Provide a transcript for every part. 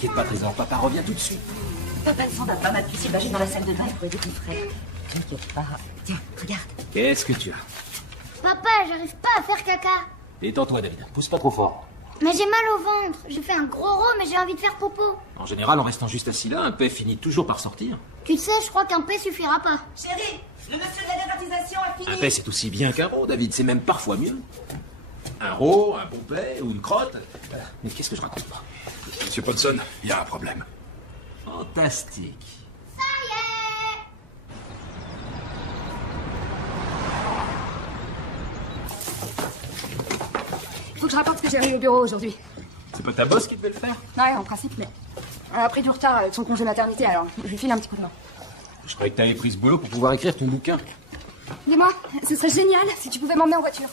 T'inquiète pas, Trésor, papa revient tout de suite. Papa ne s'en va pas, ma puce, il va juste dans la salle de bain pour aider ton frère. T'inquiète pas. Tiens, regarde. Qu'est-ce que tu as? Papa, j'arrive pas à faire caca. Détends-toi, David. Pousse pas trop fort. Mais j'ai mal au ventre. J'ai fait un gros rot, mais j'ai envie de faire popo. En général, en restant juste assis là, un paix finit toujours par sortir. Tu sais, je crois qu'un P suffira pas. Chérie, le monsieur de la dératisation a fini. Un paix, c'est aussi bien qu'un rot, David. C'est même parfois mieux. Un rot, un bon paix ou une crotte. Voilà. Mais qu'est-ce que je raconte pas? Monsieur Ponson, il y a un problème. Fantastique. Ça y est. Faut que je rapporte ce que j'ai eu au bureau aujourd'hui. C'est pas ta boss qui devait le faire? Ouais, en principe, mais elle a pris du retard avec son congé maternité, alors je lui file un petit coup de main. Je croyais que t'avais pris ce boulot pour pouvoir écrire ton bouquin. Dis-moi, ce serait génial si tu pouvais m'emmener en voiture.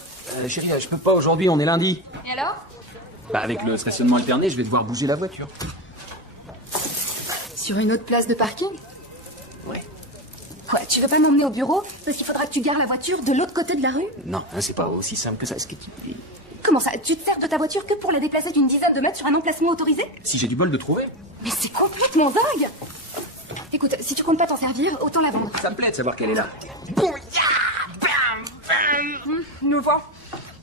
Chérie, je peux pas aujourd'hui, on est lundi. Et alors? Bah, avec le stationnement alterné, je vais devoir bouger la voiture. Sur une autre place de parking? Ouais. Ouais, tu veux pas m'emmener au bureau parce qu'il faudra que tu gares la voiture de l'autre côté de la rue? Non, hein, c'est pas aussi simple que ça, ce que tu dis. Comment ça? Tu te sers de ta voiture que pour la déplacer d'une dizaine de mètres sur un emplacement autorisé? Si j'ai du bol de trouver. Mais c'est complètement dingue! Écoute, si tu comptes pas t'en servir, autant la vendre. Ça me plaît de savoir qu'elle est là. Nous voir.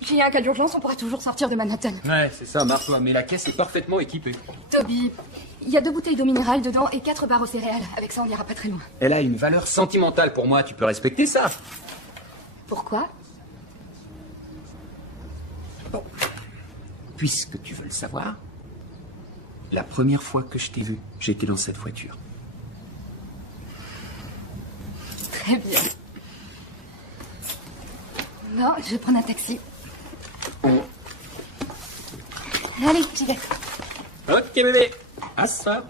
S'il y a un cas d'urgence, on pourra toujours sortir de Manhattan. Ouais, c'est ça, marre-toi, mais la caisse est parfaitement équipée. Toby, il y a 2 bouteilles d'eau minérale dedans et 4 barres aux céréales. Avec ça, on n'ira pas très loin. Elle a une valeur sentimentale pour moi, tu peux respecter ça. Pourquoi? Puisque tu veux le savoir, la première fois que je t'ai vu, j'étais dans cette voiture. Très bien. Non, je vais prendre un taxi. Allez, j'y vais. Ok, bébé. À ça.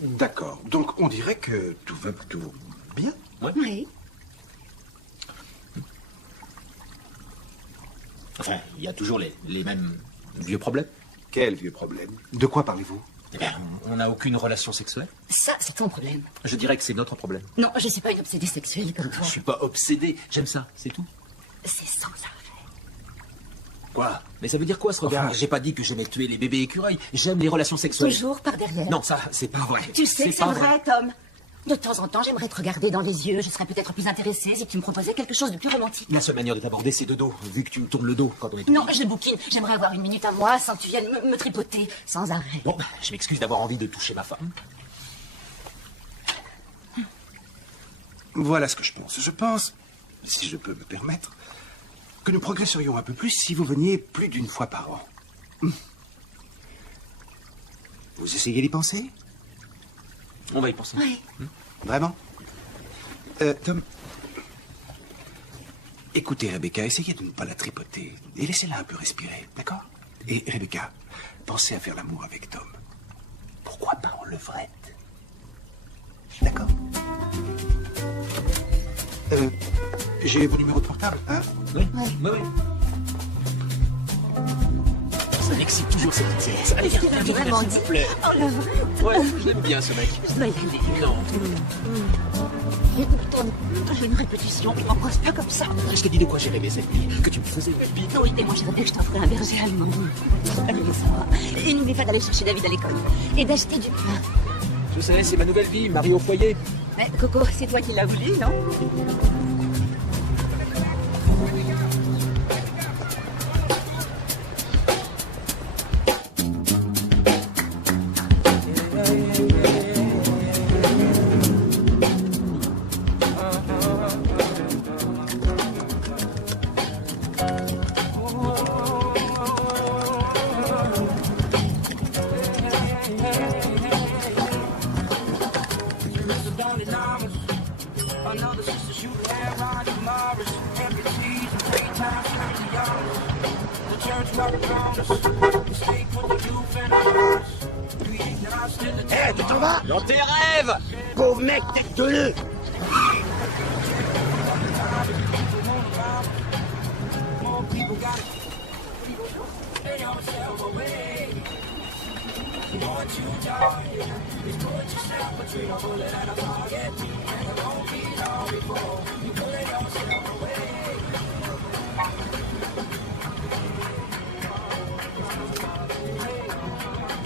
D'accord, donc on dirait que tout va plutôt bien. Oui. Enfin, il y a toujours les mêmes vieux problèmes. Quel vieux problème? De quoi parlez-vous? Eh bien, on n'a aucune relation sexuelle. Ça, c'est ton problème. Je dirais que c'est notre problème. Non, je suis pas une obsédée sexuelle comme toi. Je suis pas obsédé, j'aime ça, c'est tout. C'est sans arrêt. Quoi? Mais ça veut dire quoi ce regard? J'ai pas dit que j'aimais tuer les bébés écureuils. J'aime les relations sexuelles. Toujours par derrière. Non, ça, c'est pas vrai. Tu sais que c'est pas vrai, Tom. De temps en temps, j'aimerais te regarder dans les yeux. Je serais peut-être plus intéressée si tu me proposais quelque chose de plus romantique. La seule manière de t'aborder, c'est de dos, vu que tu me tournes le dos quand on est... Non, je bouquine. J'aimerais avoir une minute à moi sans que tu viennes me tripoter sans arrêt. Bon, je m'excuse d'avoir envie de toucher ma femme. Voilà ce que je pense. Je pense, si je peux me permettre, que nous progresserions un peu plus si vous veniez plus d'une fois par an. Vous essayez d'y penser? On va y penser. Oui. Vraiment? Tom, écoutez Rebecca, essayez de ne pas la tripoter et laissez-la un peu respirer, d'accord? Et Rebecca, pensez à faire l'amour avec Tom. Pourquoi pas en levrette? D'accord? J'ai vos numéros de portable, hein? Oui, oui, oui. Ça m'excite toujours cette petite séance. Allez, viens, viens, vraiment s'il dit? vous plaît. Oh, le vrai. Ouais, je l'aime bien ce mec. Je dois y aller. Non. Tom, j'ai une répétition. On pense pas comme ça. Je t'ai dit de quoi j'ai rêvé cette nuit. Que tu me faisais une bite. Oui, et moi, je rêvais que je t'offrais un berger allemand. Allez, ça va. Et n'oublie pas d'aller chercher David à l'école. Et d'acheter du pain. Je sais, c'est ma nouvelle vie, Marie au foyer. Mais Coco, c'est toi qui l'as voulu, non? Hé, tu t'en vas? Dans tes rêves! Pauvre mec, tête de nœud!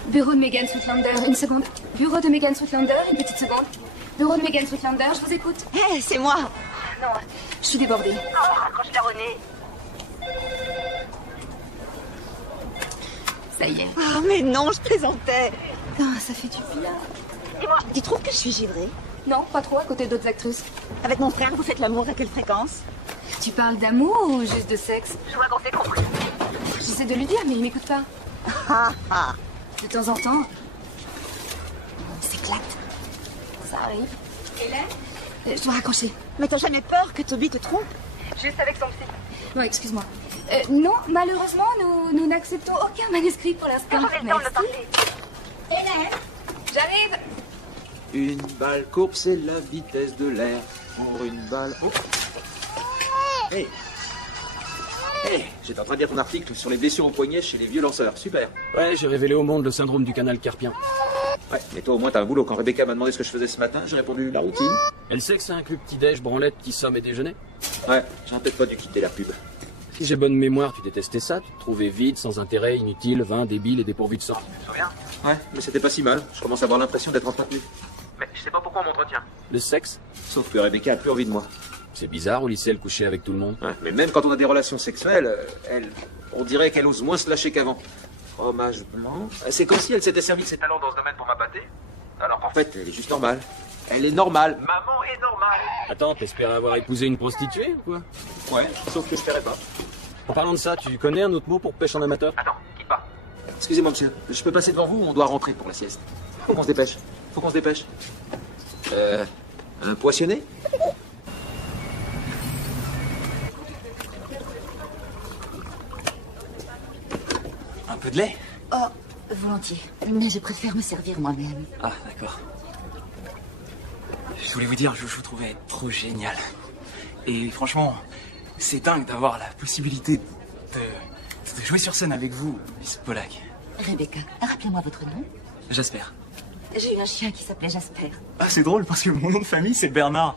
Bureau de Megan Sweetlander, une seconde. Bureau de Megan Sweetlander, une petite seconde. Bureau de Megan Sweetlander, je vous écoute. Hé, c'est moi. Non, je suis débordée. Raccroche-la, René. Ça y est. Oh, mais non, je plaisantais. Ah, ça fait du bien. Dis-moi, tu trouves que je suis givrée? Non, pas trop à côté d'autres actrices. Avec mon frère, vous faites l'amour à quelle fréquence? Tu parles d'amour ou juste de sexe? Je vois qu'on s'est compris. J'essaie de lui dire, mais il m'écoute pas. Ah, ah. De temps en temps, Il s'éclate. ça arrive. Hélène Je dois raccrocher. Mais t'as jamais peur que Toby te trompe? Juste avec son psy. Non, excuse-moi. Non, malheureusement, nous n'acceptons aucun manuscrit pour l'instant. Merci. Hélène? J'arrive. Une balle courbe, c'est la vitesse de l'air. Pour une balle... Oh. Hey. Hey, j'étais en train de lire ton article sur les blessures au poignet chez les vieux lanceurs. Super. Ouais, j'ai révélé au monde le syndrome du canal carpien. Ouais, mais toi au moins t'as un boulot. Quand Rebecca m'a demandé ce que je faisais ce matin, j'ai répondu la routine. Elle sait que ça inclut petit-déj, branlette, petit somme et déjeuner. Ouais, j'aurais peut-être pas dû quitter la pub. Si j'ai bonne mémoire, tu détestais ça, tu te trouvais vide, sans intérêt, inutile, vain, débile et dépourvu de sens. Ouais, mais c'était pas si mal. Je commence à avoir l'impression d'être entretenu. Mais je sais pas pourquoi on m'entretient. Le sexe? Sauf que Rebecca a plus envie de moi. C'est bizarre, au lycée, elle couchait avec tout le monde. Ouais, mais même quand on a des relations sexuelles, on dirait qu'elle ose moins se lâcher qu'avant. Fromage blanc. C'est comme si elle s'était servi de ses talents dans ce domaine pour m'appâter. Alors qu'en fait, elle est juste normale. Elle est normale. Maman est normale. Attends, t'espérais avoir épousé une prostituée ou quoi? Ouais, sauf que je ferais pas. En parlant de ça, tu connais un autre mot pour pêche en amateur? Attends, quitte pas. Excusez-moi, monsieur. Je peux passer devant vous ou on doit rentrer pour la sieste? Faut qu'on se dépêche. Faut qu'on se dépêche. Un poissonnet? Un peu de lait? Oh, volontiers. Mais je préfère me servir moi-même. Ah, d'accord. Je voulais vous dire, je vous trouvais trop génial. Et franchement, c'est dingue d'avoir la possibilité de jouer sur scène avec vous, Miss Pollack. Rebecca, rappelez-moi votre nom. Jasper. J'ai eu un chien qui s'appelait Jasper. Ah, c'est drôle parce que mon nom de famille, c'est Bernard.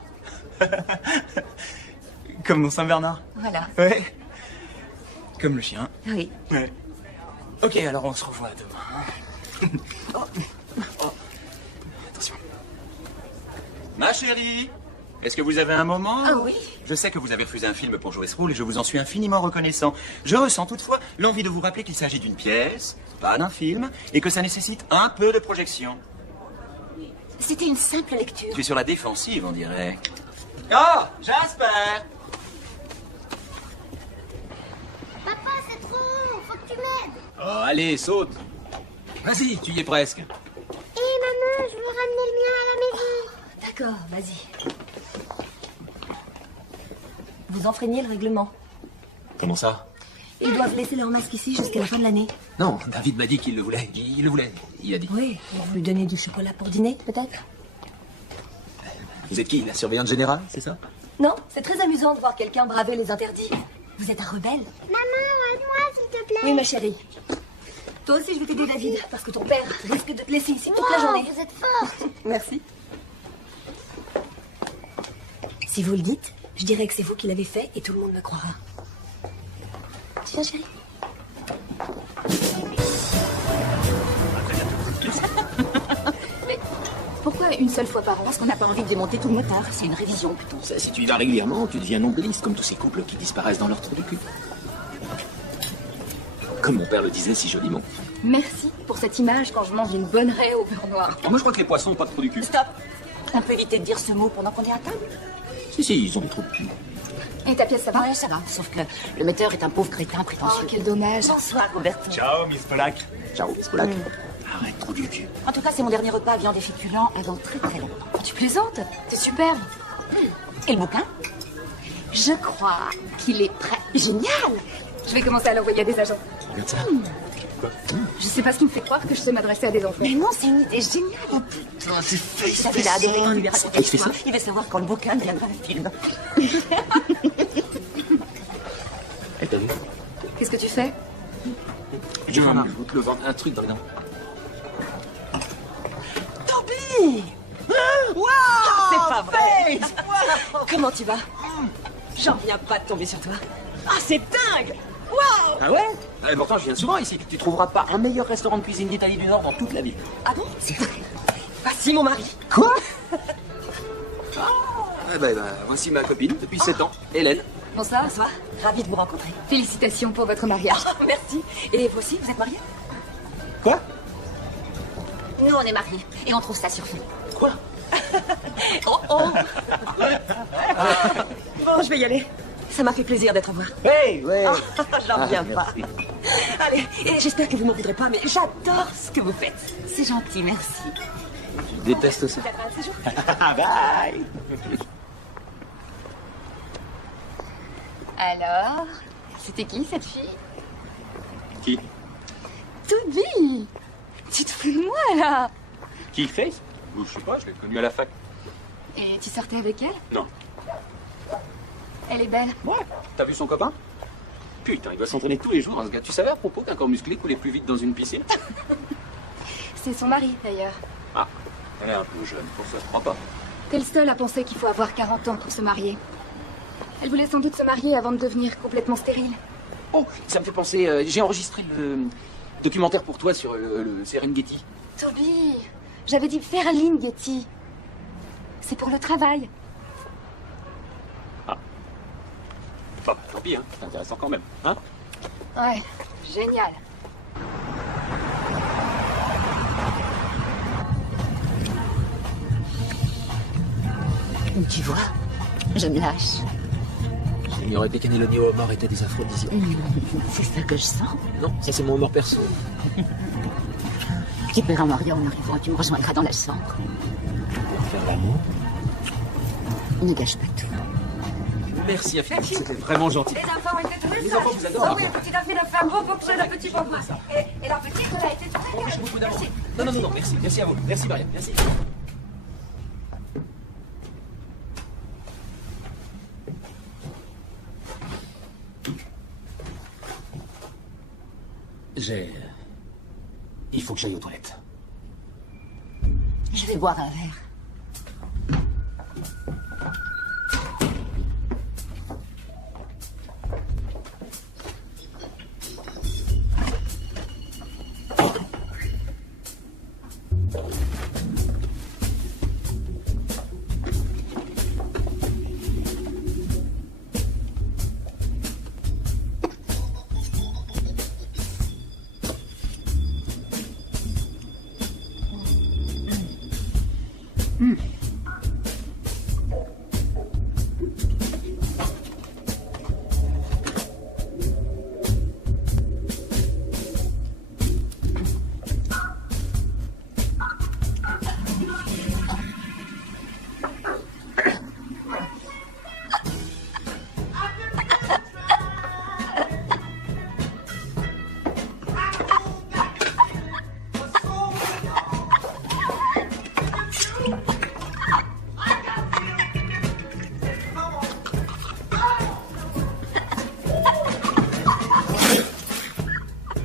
Comme dans Saint-Bernard. Voilà. Ouais. Comme le chien. Oui. Ouais. Ok, alors on se revoit demain. Oh. Attention. Ma chérie, est-ce que vous avez un moment? Ah oui. Je sais que vous avez refusé un film pour jouer ce rôle et je vous en suis infiniment reconnaissant. Je ressens toutefois l'envie de vous rappeler qu'il s'agit d'une pièce, pas d'un film, et que ça nécessite un peu de projection. C'était une simple lecture. Tu es sur la défensive, on dirait. Oh, Jasper! Papa, c'est trop long, faut que tu m'aides. Oh, allez, saute. Vas-y, tu y es presque. Hé, maman, je veux ramener le mien à la maison. D'accord, vas-y. Vous enfreignez le règlement. Comment ça? Ils doivent laisser leur masque ici jusqu'à la fin de l'année. Non, David m'a dit qu'il le voulait. Il le voulait. Il a dit. Oui, vous lui donnez du chocolat pour dîner, peut-être? Vous êtes qui? La surveillante générale, c'est ça? Non, c'est très amusant de voir quelqu'un braver les interdits. Vous êtes un rebelle. Maman, aide-moi, s'il te plaît. Oui, ma chérie. Toi aussi, je vais t'aider, David, parce que ton père risque de te laisser ici toute la Wow, journée. vous êtes forte. Merci. Si vous le dites, je dirais que c'est vous qui l'avez fait et tout le monde me croira. Tu viens, chérie? Mais pourquoi une seule fois par an? Parce qu'on n'a pas envie de démonter tout le motard. C'est une révision, plutôt. Ça, si tu y vas régulièrement, tu deviens nombriliste, comme tous ces couples qui disparaissent dans leur trou du cul. Comme mon père le disait si joliment. Merci pour cette image quand je mange une bonne raie au beurre noir. Moi, je crois que les poissons ont pas de trou du cul. Stop. On peut éviter de dire ce mot pendant qu'on est à table? Si, ils ont des trous de cul. Et ta pièce, ça va? Ouais, ça va. Sauf que le metteur est un pauvre crétin Oh, prétentieux. quel dommage. Bonsoir, Roberto. Ciao, Miss Pollack. Ciao, Miss Pollack. Arrête, trou du cul. En tout cas, c'est mon dernier repas à viande et féculents avant très très longtemps. Oh, tu plaisantes? C'est superbe. Et le bouquin? Je crois qu'il est prêt. Génial! Je vais commencer à l'envoyer à des agents. Regarde ça. Je sais pas ce qui me fait croire que je sais m'adresser à des enfants. Mais non, c'est une idée géniale. Putain, c'est face. David a adoré quand lui raconter Face, l'histoire. face. Il veut savoir quand le bouquin deviendra un film. Elle t'a vu? Qu'est-ce que tu fais? Je veux te le vendre un truc dans les dents. Toby! Wow! C'est pas vrai! Comment tu vas? J'en reviens pas de tomber sur toi. Ah, c'est dingue! Wow! Ah ouais? Pourtant, je viens souvent ici. Tu trouveras pas un meilleur restaurant de cuisine d'Italie du Nord dans toute la ville. Ah bon? C'est vrai. Voici mon mari. Quoi? Ah, voici ma copine depuis 7 ans, Hélène. Bonsoir. Bonsoir. Ravie de vous rencontrer. Félicitations pour votre mariage. Oh, merci. Et vous aussi, vous êtes mariés? Quoi? Nous, on est mariés. Et on trouve ça sur film. Quoi? Oh, oh! Bon, je vais y aller. Ça m'a fait plaisir d'être à vous. Hey, ouais. Oh, j'en reviens pas. Merci. Allez, et j'espère que vous m'en voudrez pas, mais j'adore ce que vous faites. C'est gentil, merci. Je déteste ça. Peut-être un de ces jours. Bye. Alors, c'était qui cette fille? Qui? Toby! Tu te fous de moi là? Qui fait? Je sais pas, je l'ai connue à la fac. Et tu sortais avec elle? Non. Elle est belle. Ouais. T'as vu son copain? Putain, il doit s'entraîner tous les jours, hein, ce gars. Tu savais à propos qu'un corps musclé coulait plus vite dans une piscine? C'est son mari d'ailleurs. Ah, elle est un peu jeune, pour ça, je crois pas. T'es le seul à penser qu'il faut avoir 40 ans pour se marier. Elle voulait sans doute se marier avant de devenir complètement stérile. Oh, ça me fait penser, j'ai enregistré le documentaire pour toi sur le Serengeti. Toby, j'avais dit Ferlinghetti. C'est pour le travail. Ah. Enfin, tant pis, hein, c'est intéressant quand même, hein? Ouais, génial. Tu vois, je me lâche. J'ignorais que les cannelloni au homard étaient des aphrodisiaques. C'est ça que je sens. Non, ça c'est mon homard perso. Tu paieras Maria en arrivant et tu me rejoindras dans la chambre. Pour faire l'amour. Ne gâche pas tout. Merci infiniment, c'était vraiment gentil. Les enfants ont été tournés. Les enfants vous adorent. Ah oui, la petite a fait la femme beau pour que j'ai la petite pour moi. Et la petite, elle a été tournée. J'ai beaucoup d'amour. Non, merci, merci à vous. Merci Maria, merci. Il faut que j'aille aux toilettes. Je vais boire un verre.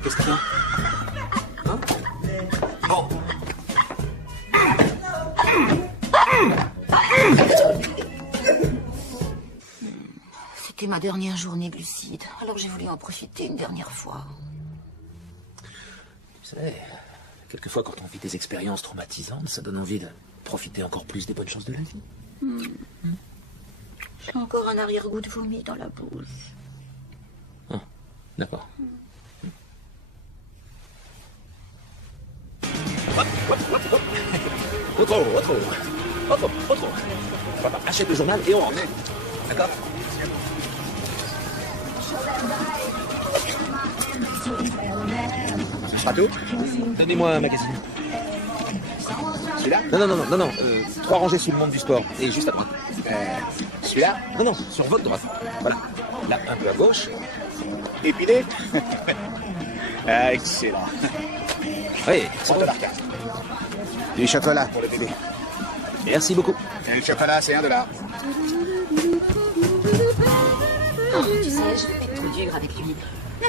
Qu'est-ce qu'il y a? Hein? Bon. C'était ma dernière journée lucide, alors j'ai voulu en profiter une dernière fois. Tu sais, quelquefois quand on vit des expériences traumatisantes, ça donne envie de profiter encore plus des bonnes choses de la vie. J'ai encore un arrière-goût de vomi dans la bouche. Ah, d'accord. Autre. Papa, achète le journal et on rentre. D'accord? Ce sera tout? Donnez-moi un magazine. Celui-là? Non. 3 rangées sous le monde du sport. Et juste à droite. Celui-là? Non, sur votre droite. Voilà. Là, un peu à gauche. Épilé? Ah, excellent. Oui, Prends de l'arcade. Du chocolat pour le bébé. merci beaucoup. Et le chocolat, c'est $1. Oh, tu sais, je vais être trop dure avec lui.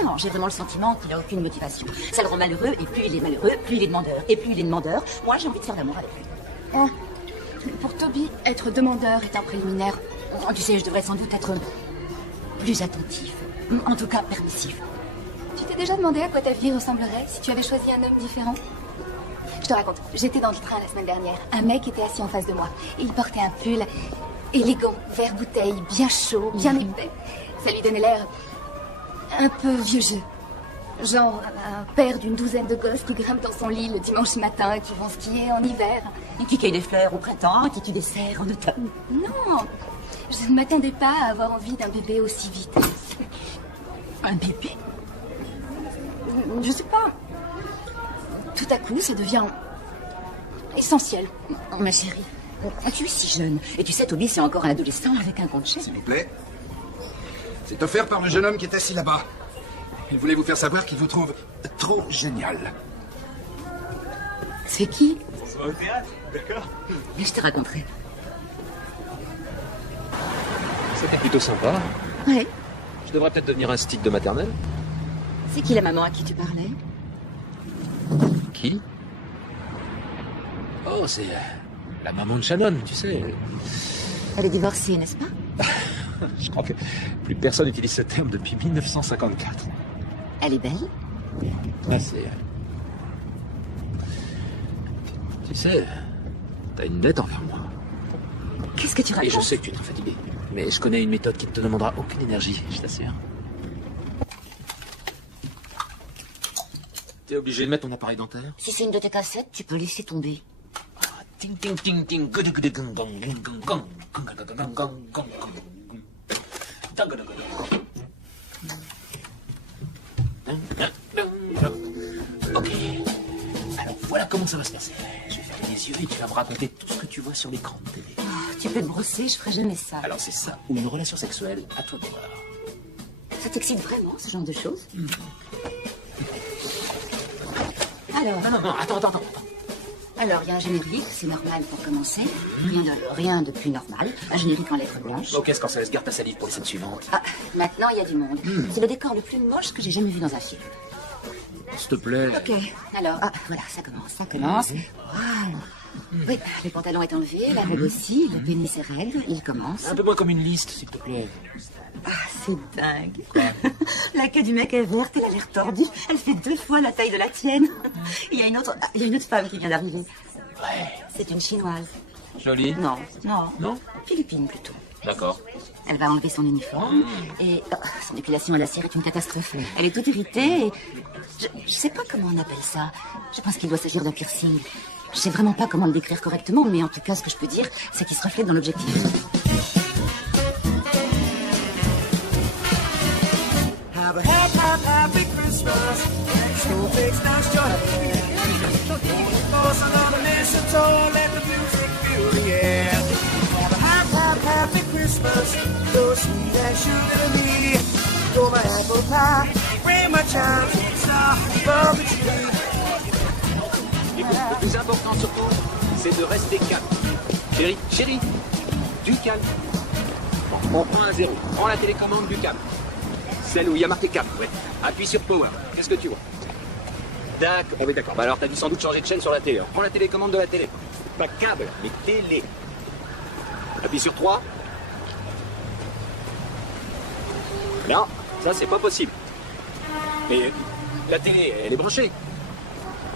Non, j'ai vraiment le sentiment qu'il n'a aucune motivation. Ça le rend malheureux, et plus il est malheureux, plus il est demandeur. Et plus il est demandeur, moi j'ai envie de faire l'amour avec lui. Pour Toby, être demandeur est un préliminaire. Oh, tu sais, je devrais sans doute être plus attentif. En tout cas, permissif. Tu t'es déjà demandé à quoi ta vie ressemblerait si tu avais choisi un homme différent? Je te raconte, j'étais dans le train la semaine dernière. Un mec était assis en face de moi. Il portait un pull élégant, vert bouteille, bien chaud, bien épais. Ça lui donnait l'air un peu vieux jeu. Genre un père d'une douzaine de gosses qui grimpent dans son lit le dimanche matin et qui vont skier en hiver. Et qui cueille des fleurs au printemps, qui tue des cerfs en automne. Non, je ne m'attendais pas à avoir envie d'un bébé aussi vite. Un bébé? Je sais pas. Tout à coup, ça devient essentiel. Oh, ma chérie, tu es si jeune. Et tu sais, Toby, c'est encore un adolescent avec un compte chèque. S'il vous plaît. C'est offert par le jeune homme qui est assis là-bas. Il voulait vous faire savoir qu'il vous trouve trop génial. C'est qui? Au théâtre, d'accord? Mais je te raconterai. C'était plutôt sympa. Ouais. Je devrais peut-être devenir un stick de maternelle. C'est qui la maman à qui tu parlais? Qui? Oh, c'est la maman de Shannon, tu sais. Elle est divorcée, n'est-ce pas? Je crois que plus personne n'utilise ce terme depuis 1954. Elle est belle? Ah, c'est... Tu sais, t'as une bête envers moi. Qu'est-ce que tu Et racontes? je sais que tu es très fatigué. Mais je connais une méthode qui ne te demandera aucune énergie, je t'assure. T'es obligé de mettre ton appareil dentaire? Si c'est une de tes cassettes, tu peux laisser tomber. Ting ting ting ting gong gong gong gong gong gong gong gong gong Ok. Alors voilà comment ça va se passer. Je vais fermer les yeux et tu vas me raconter tout ce que tu vois sur l'écran de télé. Tu peux te brosser, je ferai jamais ça. Alors c'est ça ou une relation sexuelle, à toi de voir. Ça t'excite vraiment, ce genre de choses? Alors, Non, attends. alors, il y a un générique, c'est normal pour commencer. Rien de plus normal. Un générique en lettres blanches. Ok, Scorsese, garde ta salive pour les scènes suivantes. Ah, maintenant, il y a du monde. C'est le décor le plus moche que j'ai jamais vu dans un film. S'il te plaît. Ok, alors, voilà, ça commence. Voilà. Oui, le pantalon est enlevé, la robe aussi, le pénis est raide, il commence. Un peu moins comme une liste, s'il te plaît. Ah, c'est dingue. La queue du mec est verte, elle a l'air tordue. Elle fait 2 fois la taille de la tienne. Il y a une autre femme qui vient d'arriver. Ouais. C'est une chinoise. Jolie? Non. Non? Philippine plutôt. D'accord. Elle va enlever son uniforme et son épilation à la cire est une catastrophe. Elle est toute irritée et je sais pas comment on appelle ça. Je pense qu'il doit s'agir d'un piercing. Je sais vraiment pas comment le décrire correctement, mais en tout cas, ce que je peux dire, c'est qu'il se reflète dans l'objectif. Have a happy Christmas. Snowflakes dance joyfully. Toss another mistletoe, let the music fill the air. Have a happy Christmas. So sweet and sugar to me. Go my apple pie, bring my child to the star above the tree. Écoute, le plus important surtout, c'est de rester calme. Chérie, du calme. Bon, on prend un 0. Prends la télécommande du câble. Celle où il y a marqué câble, ouais. Appuie sur Power. Qu'est-ce que tu vois? D'accord. Ah oui, d'accord. Bah alors, t'as dû sans doute changer de chaîne sur la télé. Alors, prends la télécommande de la télé. Pas câble, mais télé. Appuie sur 3. Non, ça, c'est pas possible. Mais la télé, elle est branchée.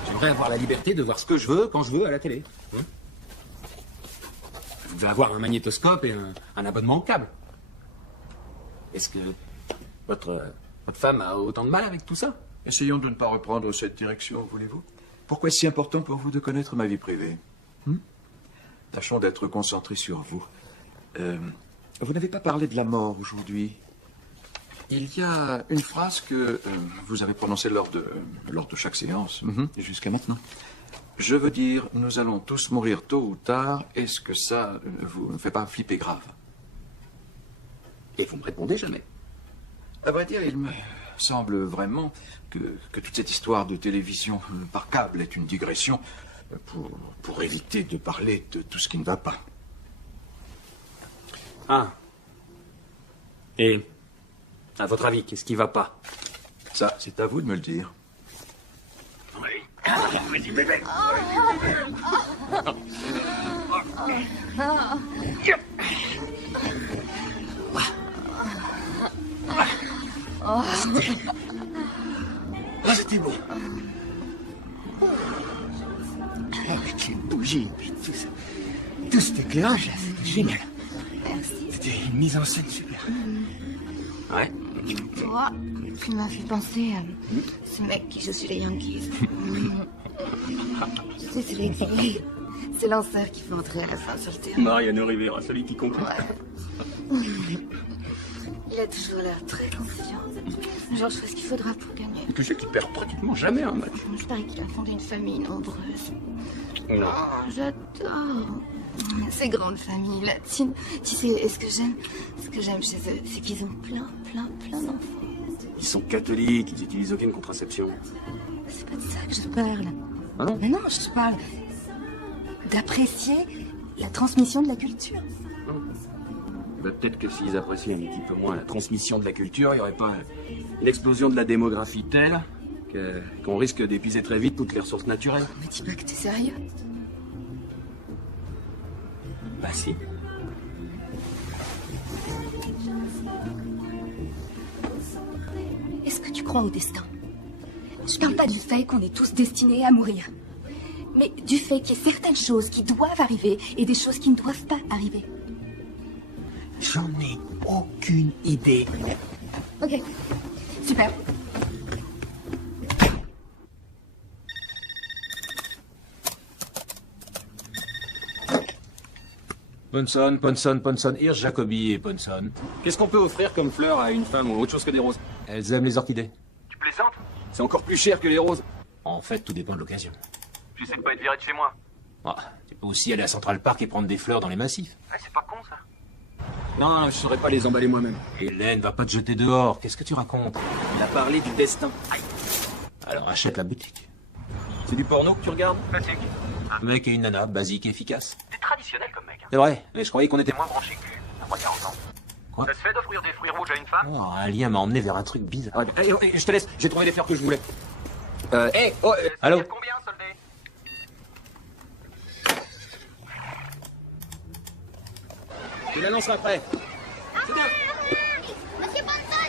J'aimerais avoir la liberté de voir ce que je veux, quand je veux, à la télé. Vous devez avoir un magnétoscope et un abonnement au câble. Est-ce que votre femme a autant de mal avec tout ça? Essayons de ne pas reprendre cette direction, voulez-vous? Pourquoi est-ce si important pour vous de connaître ma vie privée? Tâchons d'être concentrés sur vous. Vous n'avez pas parlé de la mort aujourd'hui. Il y a une phrase que vous avez prononcée lors de chaque séance, jusqu'à maintenant. Je veux dire, nous allons tous mourir tôt ou tard. Est-ce que ça vous ne fait pas flipper grave? Et vous me répondez jamais. À vrai dire, il me semble vraiment que toute cette histoire de télévision par câble est une digression pour éviter de parler de tout ce qui ne va pas. Ah. Et à votre avis, qu'est-ce qui va pas? Ça, c'est à vous de me le dire. Oui. Vas-y, bébé. C'était beau. Avec les bougies, puis tout cet éclairage, là, c'était génial. Merci. C'était une mise en scène super. Ouais. Toi, tu m'as fait penser à ce mec qui joue sur les Yankees. Tu sais, c'est lanceur qui fait entrer à la fin sur le terrain. Mariano Rivera, celui qui comprend. Il a toujours l'air très confiant. Genre, je fais ce qu'il faudra pour gagner. Tu sais qu'il perd pratiquement jamais un match. Je parie qu'il a fondé une famille nombreuse. Non. Oh, j'adore ces grandes familles latines. Tu sais, ce que j'aime chez eux, c'est qu'ils ont plein d'enfants. Ils sont catholiques, ils utilisent aucune contraception. C'est pas de ça que je parle. Ah non? Mais non, je te parle d'apprécier la transmission de la culture. Bah, peut-être que s'ils apprécient un petit peu moins la transmission de la culture, il n'y aurait pas une explosion de la démographie telle qu'on risque d'épuiser très vite toutes les ressources naturelles. Mais dis pas que t'es sérieux. Bah si. Est-ce que tu crois au destin? Je parle pas du fait qu'on est tous destinés à mourir, mais du fait qu'il y ait certaines choses qui doivent arriver et des choses qui ne doivent pas arriver. J'en ai aucune idée. Ok, super. Ponson, Hirsch, Jacobi et Ponson. Qu'est-ce qu'on peut offrir comme fleur à une femme ou autre chose que des roses? Elles aiment les orchidées. Tu plaisantes? C'est encore plus cher que les roses. En fait, tout dépend de l'occasion. Tu sais de pas être viré de chez moi. Ah, tu peux aussi aller à Central Park et prendre des fleurs dans les massifs. Ouais, c'est pas con ça. Non, je saurais pas les emballer moi-même. Hélène va pas te jeter dehors. Qu'est-ce que tu racontes? Il a parlé du destin. Alors achète la boutique. C'est du porno que tu regardes? Classique. Un mec et une nana, basique et efficace. T'es traditionnel comme mec. Hein. C'est vrai, mais je croyais qu'on était T'es moins branché que lui. À 40 ans. Quoi? Ça se fait d'offrir des fruits rouges à une femme? Oh, un lien m'a emmené vers un truc bizarre. Je te laisse, j'ai trouvé les fleurs que je voulais. Allô? Combien, soldé? Je l'annoncerai après. C'est bien. Monsieur Bonson,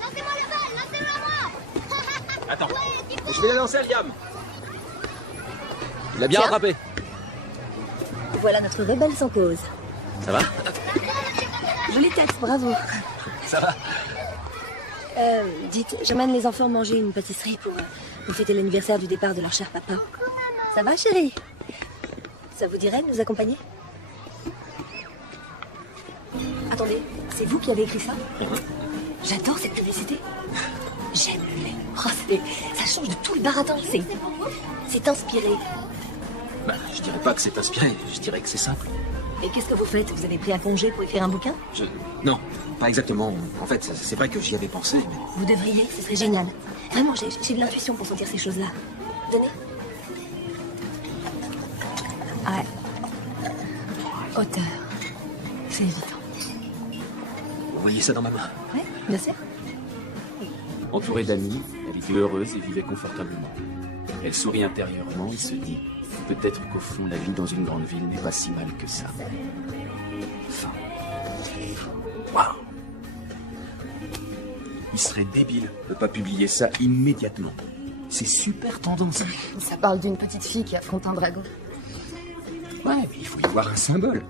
lancez-moi le bal, lancez-le à moi. Attends, Je vais la lancer à Liam. il a bien Tiens. rattrapé. Voilà notre rebelle sans cause. Ça va? Jolie tête, bravo. Ça va? Dites, j'amène les enfants manger une pâtisserie pour fêter l'anniversaire du départ de leur cher papa. Ça va, chérie? Ça vous dirait de nous accompagner? Attendez, c'est vous qui avez écrit ça? J'adore cette publicité. J'aime le lait. Oh, ça change de tout le baratin. C'est inspiré. Bah, je dirais pas que c'est inspiré, je dirais que c'est simple. Et qu'est-ce que vous faites? Vous avez pris un congé pour écrire un bouquin? Non, pas exactement. En fait, c'est pas que j'y avais pensé, mais... Vous devriez, ce serait génial. Vraiment, j'ai de l'intuition pour sentir ces choses-là. Donnez. Ouais. Auteur. C'est évident. Vous voyez ça dans ma main? Oui, bien sûr. Entourée d'amis, elle était heureuse et vivait confortablement. Elle sourit intérieurement et se dit peut-être qu'au fond, la vie dans une grande ville n'est pas si mal que ça. Fin. Waouh! Il serait débile de pas publier ça immédiatement. C'est super tendance. Ça parle d'une petite fille qui affronte un dragon. Ouais, mais il faut y voir un symbole.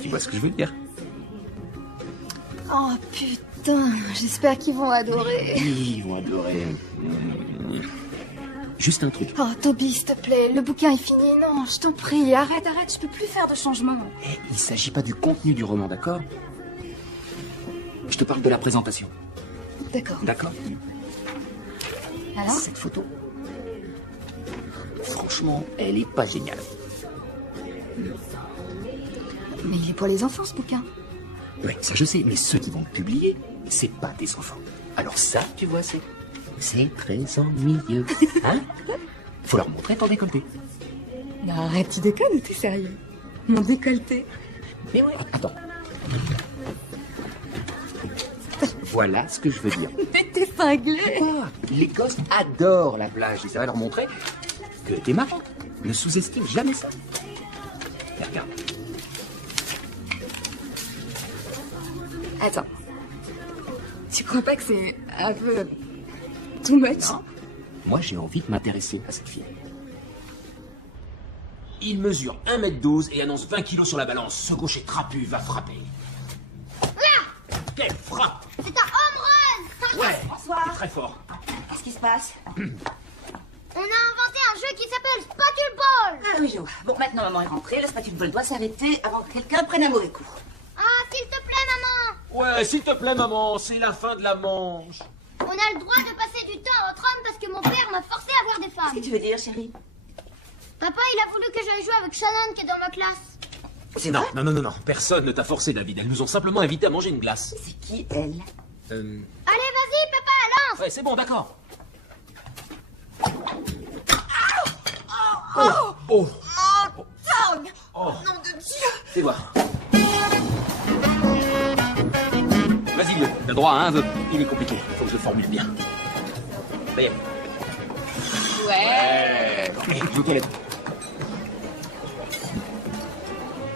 Tu vois ce que je veux dire? Oh putain, j'espère qu'ils vont adorer. Oui, ils vont adorer. Juste un truc. Oh Toby, s'il te plaît, le bouquin est fini. Non, je t'en prie, arrête, je peux plus faire de changement. Il s'agit pas du contenu du roman, d'accord? Je te parle de la présentation. D'accord. D'accord? Alors? Cette photo. Franchement, elle est pas géniale. Mais il est pour les enfants, ce bouquin. Oui, ça je sais, mais ceux qui vont le publier, c'est pas des enfants. Alors ça, tu vois, c'est très ennuyeux. Hein? Faut leur montrer ton décolleté. Non, arrête, tu déconnes ou t'es sérieux? Mon décolleté. Mais oui, attends. Voilà ce que je veux dire. Mais t'es cinglé. Quoi? Les gosses adorent la plage et ça va leur montrer que t'es marrant. Ne sous-estime jamais ça. Regarde. Attends. Tu crois pas que c'est un peu... too much? Non. Moi, j'ai envie de m'intéresser à cette fille. Il mesure 1m12 et annonce 20 kilos sur la balance. Ce gaucher trapu va frapper. Là! Quelle frappe! C'est un home run! Ouais, Bonsoir. c'est très fort. Qu'est-ce qui se passe? On a inventé un jeu qui s'appelle Spatule Ball! Ah oui, je vois. Bon, maintenant maman est rentrée, le spatule ball doit s'arrêter avant que quelqu'un prenne un mauvais coup. Ah, s'il te plaît, maman! Ouais, s'il te plaît, maman, c'est la fin de la manche. On a le droit de passer du temps entre hommes parce que mon père m'a forcé à voir des femmes. Qu'est-ce que tu veux dire, chérie? Papa, il a voulu que j'aille jouer avec Shannon qui est dans ma classe. C'est Non, vrai? non. Personne ne t'a forcé, David. Elles nous ont simplement invités à manger une glace. C'est qui, elle? Allez, vas-y, papa, lance! Ouais, c'est bon, d'accord. Oh, Tom! Oh. Nom de Dieu! Fais voir. Vas-y, vieux. T'as droit à un vœu. Il est compliqué. Faut que je le formule bien. Ça y est. Ouais. Quelle est...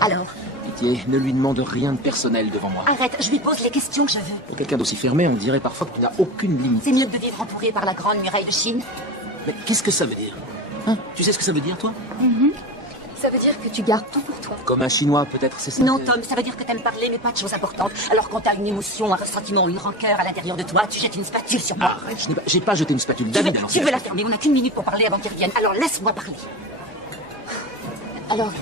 Alors, Pitié, ne lui demande rien de personnel devant moi. arrête, je lui pose les questions que je veux. Pour quelqu'un d'aussi fermé, on dirait parfois que tu n'as aucune limite. C'est mieux que de vivre entouré par la grande muraille de Chine. Mais qu'est-ce que ça veut dire? Hein? Tu sais ce que ça veut dire, toi? Ça veut dire que tu gardes tout pour toi. Comme un Chinois, peut-être, c'est ça? Non, Tom, ça veut dire que t'aimes parler, mais pas de choses importantes. Alors quand t'as une émotion, un ressentiment ou une rancœur à l'intérieur de toi, tu jettes une spatule sur moi. Arrête, j'ai pas jeté une spatule. David, Tu veux la fermer, on n'a qu'une minute pour parler avant qu'il revienne. Alors laisse-moi parler. Alors,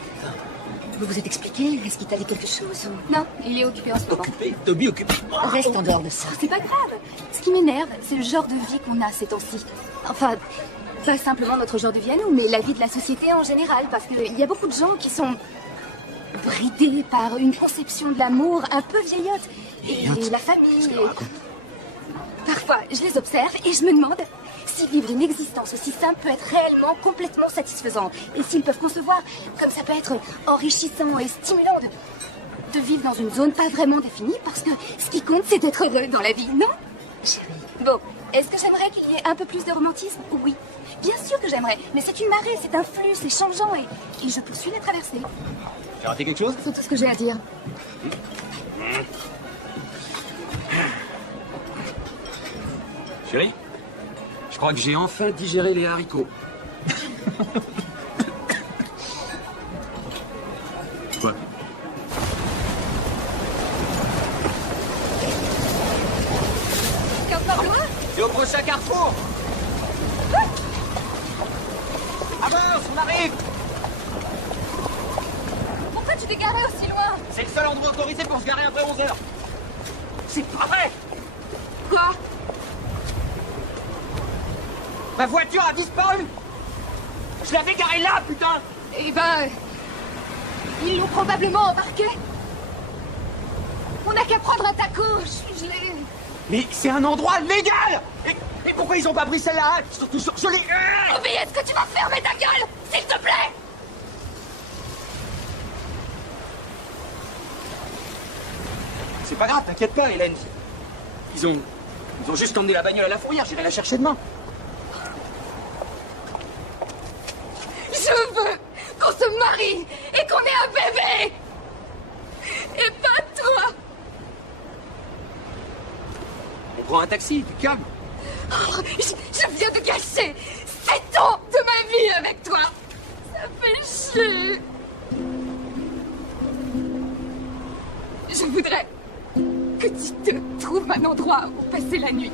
vous vous êtes expliqué? Est-ce qu'il t'a dit quelque chose ou... Non, il est occupé en ce moment. Occupé, Toby occupé. Reste en dehors de ça. C'est pas grave. Ce qui m'énerve, c'est le genre de vie qu'on a ces temps-ci. Enfin, pas simplement notre genre de vie à nous, mais la vie de la société en général. Parce qu'il y a beaucoup de gens qui sont bridés par une conception de l'amour un peu vieillotte. Et la famille. Parfois, je les observe et je me demande si vivre une existence aussi simple peut être réellement complètement satisfaisant. Et s'ils peuvent concevoir comme ça peut être enrichissant et stimulant de vivre dans une zone pas vraiment définie, parce que ce qui compte, c'est d'être heureux dans la vie, non? Chérie. Bon, est-ce que j'aimerais qu'il y ait un peu plus de romantisme? Oui. Bien sûr que j'aimerais, mais c'est une marée, c'est un flux, c'est changeant et je poursuis la traversée. J'ai raté quelque chose? C'est tout ce que j'ai à dire. Chérie, je crois que j'ai enfin digéré les haricots. Quoi? T'es encore loin? C'est au prochain carrefour. Avance, on arrive. Pourquoi tu t'es garé aussi loin? C'est le seul endroit autorisé pour se garer après 11 heures. C'est pas vrai. Quoi? Ma voiture a disparu. Je l'avais garée là, putain. Eh ben... Ils l'ont probablement embarqué. On n'a qu'à prendre un taco, je l'ai... Mais c'est un endroit légal. Et pourquoi ils ont pas pris celle-là? Surtout, je l'ai... Oh, mais est-ce que tu vas fermer ta gueule, s'il te plaît? C'est pas grave, t'inquiète pas, Hélène. Ils ont juste emmené la bagnole à la fourrière, j'irai la chercher demain. Je veux qu'on se marie et qu'on ait un bébé. Et pas toi. On prend un taxi, tu te calmes. Oh, je viens de gâcher 7 ans de ma vie avec toi. Ça fait chier. Je voudrais que tu te trouves un endroit où passer la nuit.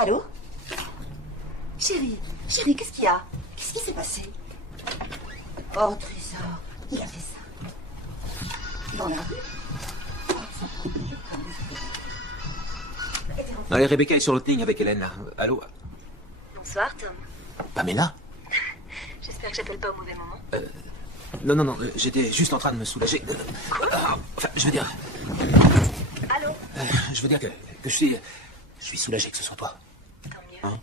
Allô? Chérie, qu'est-ce qu'il y a? Qu'est-ce qui s'est passé? Oh, Trésor, il a fait ça. Dans la rue? Allez, Rebecca est sur le ting avec Hélène, là. Allô? Bonsoir, Tom. Pamela? J'espère que j'appelle pas au mauvais moment. Non, j'étais juste en train de me soulager. Enfin, je veux dire... Allô? Je veux dire que je suis soulagé que ce soit toi. Hein?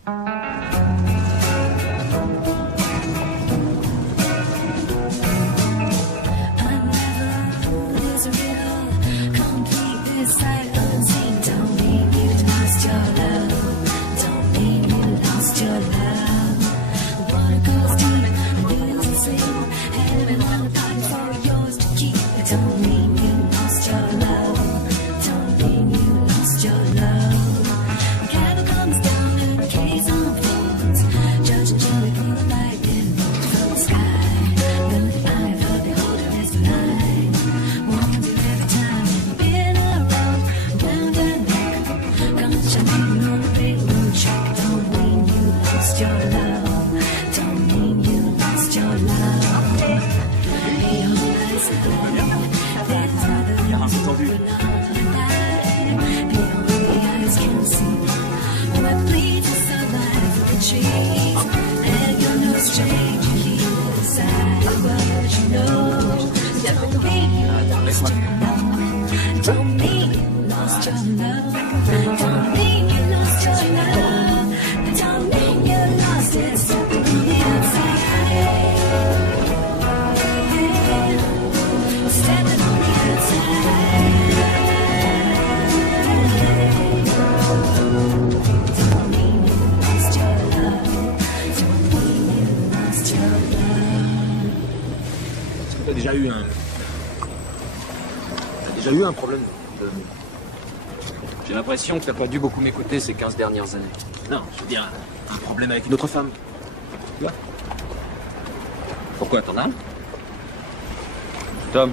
T'as déjà eu un problème de... J'ai l'impression que t'as pas dû beaucoup m'écouter ces 15 dernières années. Non, je veux dire, un problème avec une autre femme. Tu vois? Pourquoi, t'en as? Tom?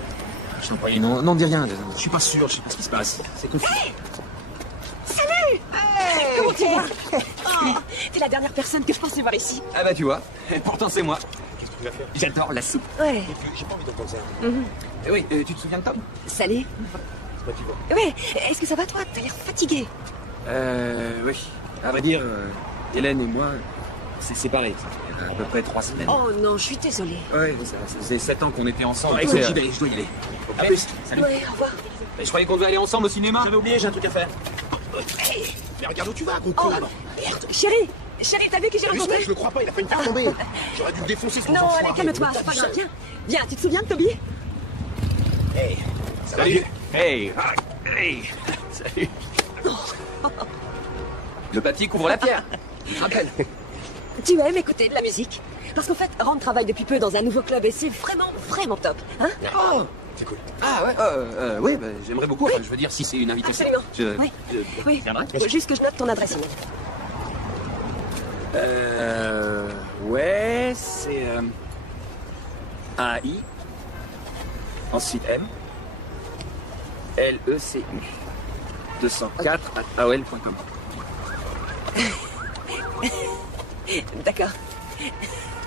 Je t'en prie, non, dis rien. Je suis pas sûr, je sais pas ce qui se passe. C'est confus. Hey, salut! Hey, comment tu vas? Oh, t'es la dernière personne que je pensais voir ici. Ah bah tu vois, et pourtant c'est moi. Qu'est-ce que tu vas faire? J'adore la soupe. Ouais. J'ai pas envie d'entendre ça. Oui, tu te souviens de Tom? Salut. C'est pas tu vois. Ouais, est-ce que ça va toi? T'as l'air fatigué. Oui. À vrai dire, Hélène et moi, c'est séparé. Ça fait à peu près 3 semaines. Oh non, je suis désolée. Ouais, ça faisait 7 ans qu'on était ensemble. Écoute, j'y vais, je dois y aller. À plus. Salut. Ouais, au revoir. Je croyais qu'on devait aller ensemble au cinéma. J'avais oublié, j'ai un truc à faire. Hey. Mais regarde où tu vas, gros Oh, con. merde. Chérie, t'as vu que j'ai rencontré? Je le crois pas, il a pas une tête tombée. J'aurais dû le défoncer son Non, enfoiré. allez, calme-toi, c'est pas grave. Viens, tu te souviens de Toby? Hey, ça va? Salut. Hey. Hey. Salut. Le papier couvre la pierre. Tu te rappelles? Tu aimes écouter de la musique? Parce qu'en fait, Rand travaille depuis peu dans un nouveau club et c'est vraiment, vraiment top. Hein? Oh. C'est cool. Ah ouais, oui, bah, j'aimerais beaucoup. Enfin, je veux dire, si c'est une invitation. Absolument. Oui. Oui. viendrai. Faut juste que je note ton adresse email. Ouais, c'est AI, ensuite M, LECU, 204@aol.com. D'accord.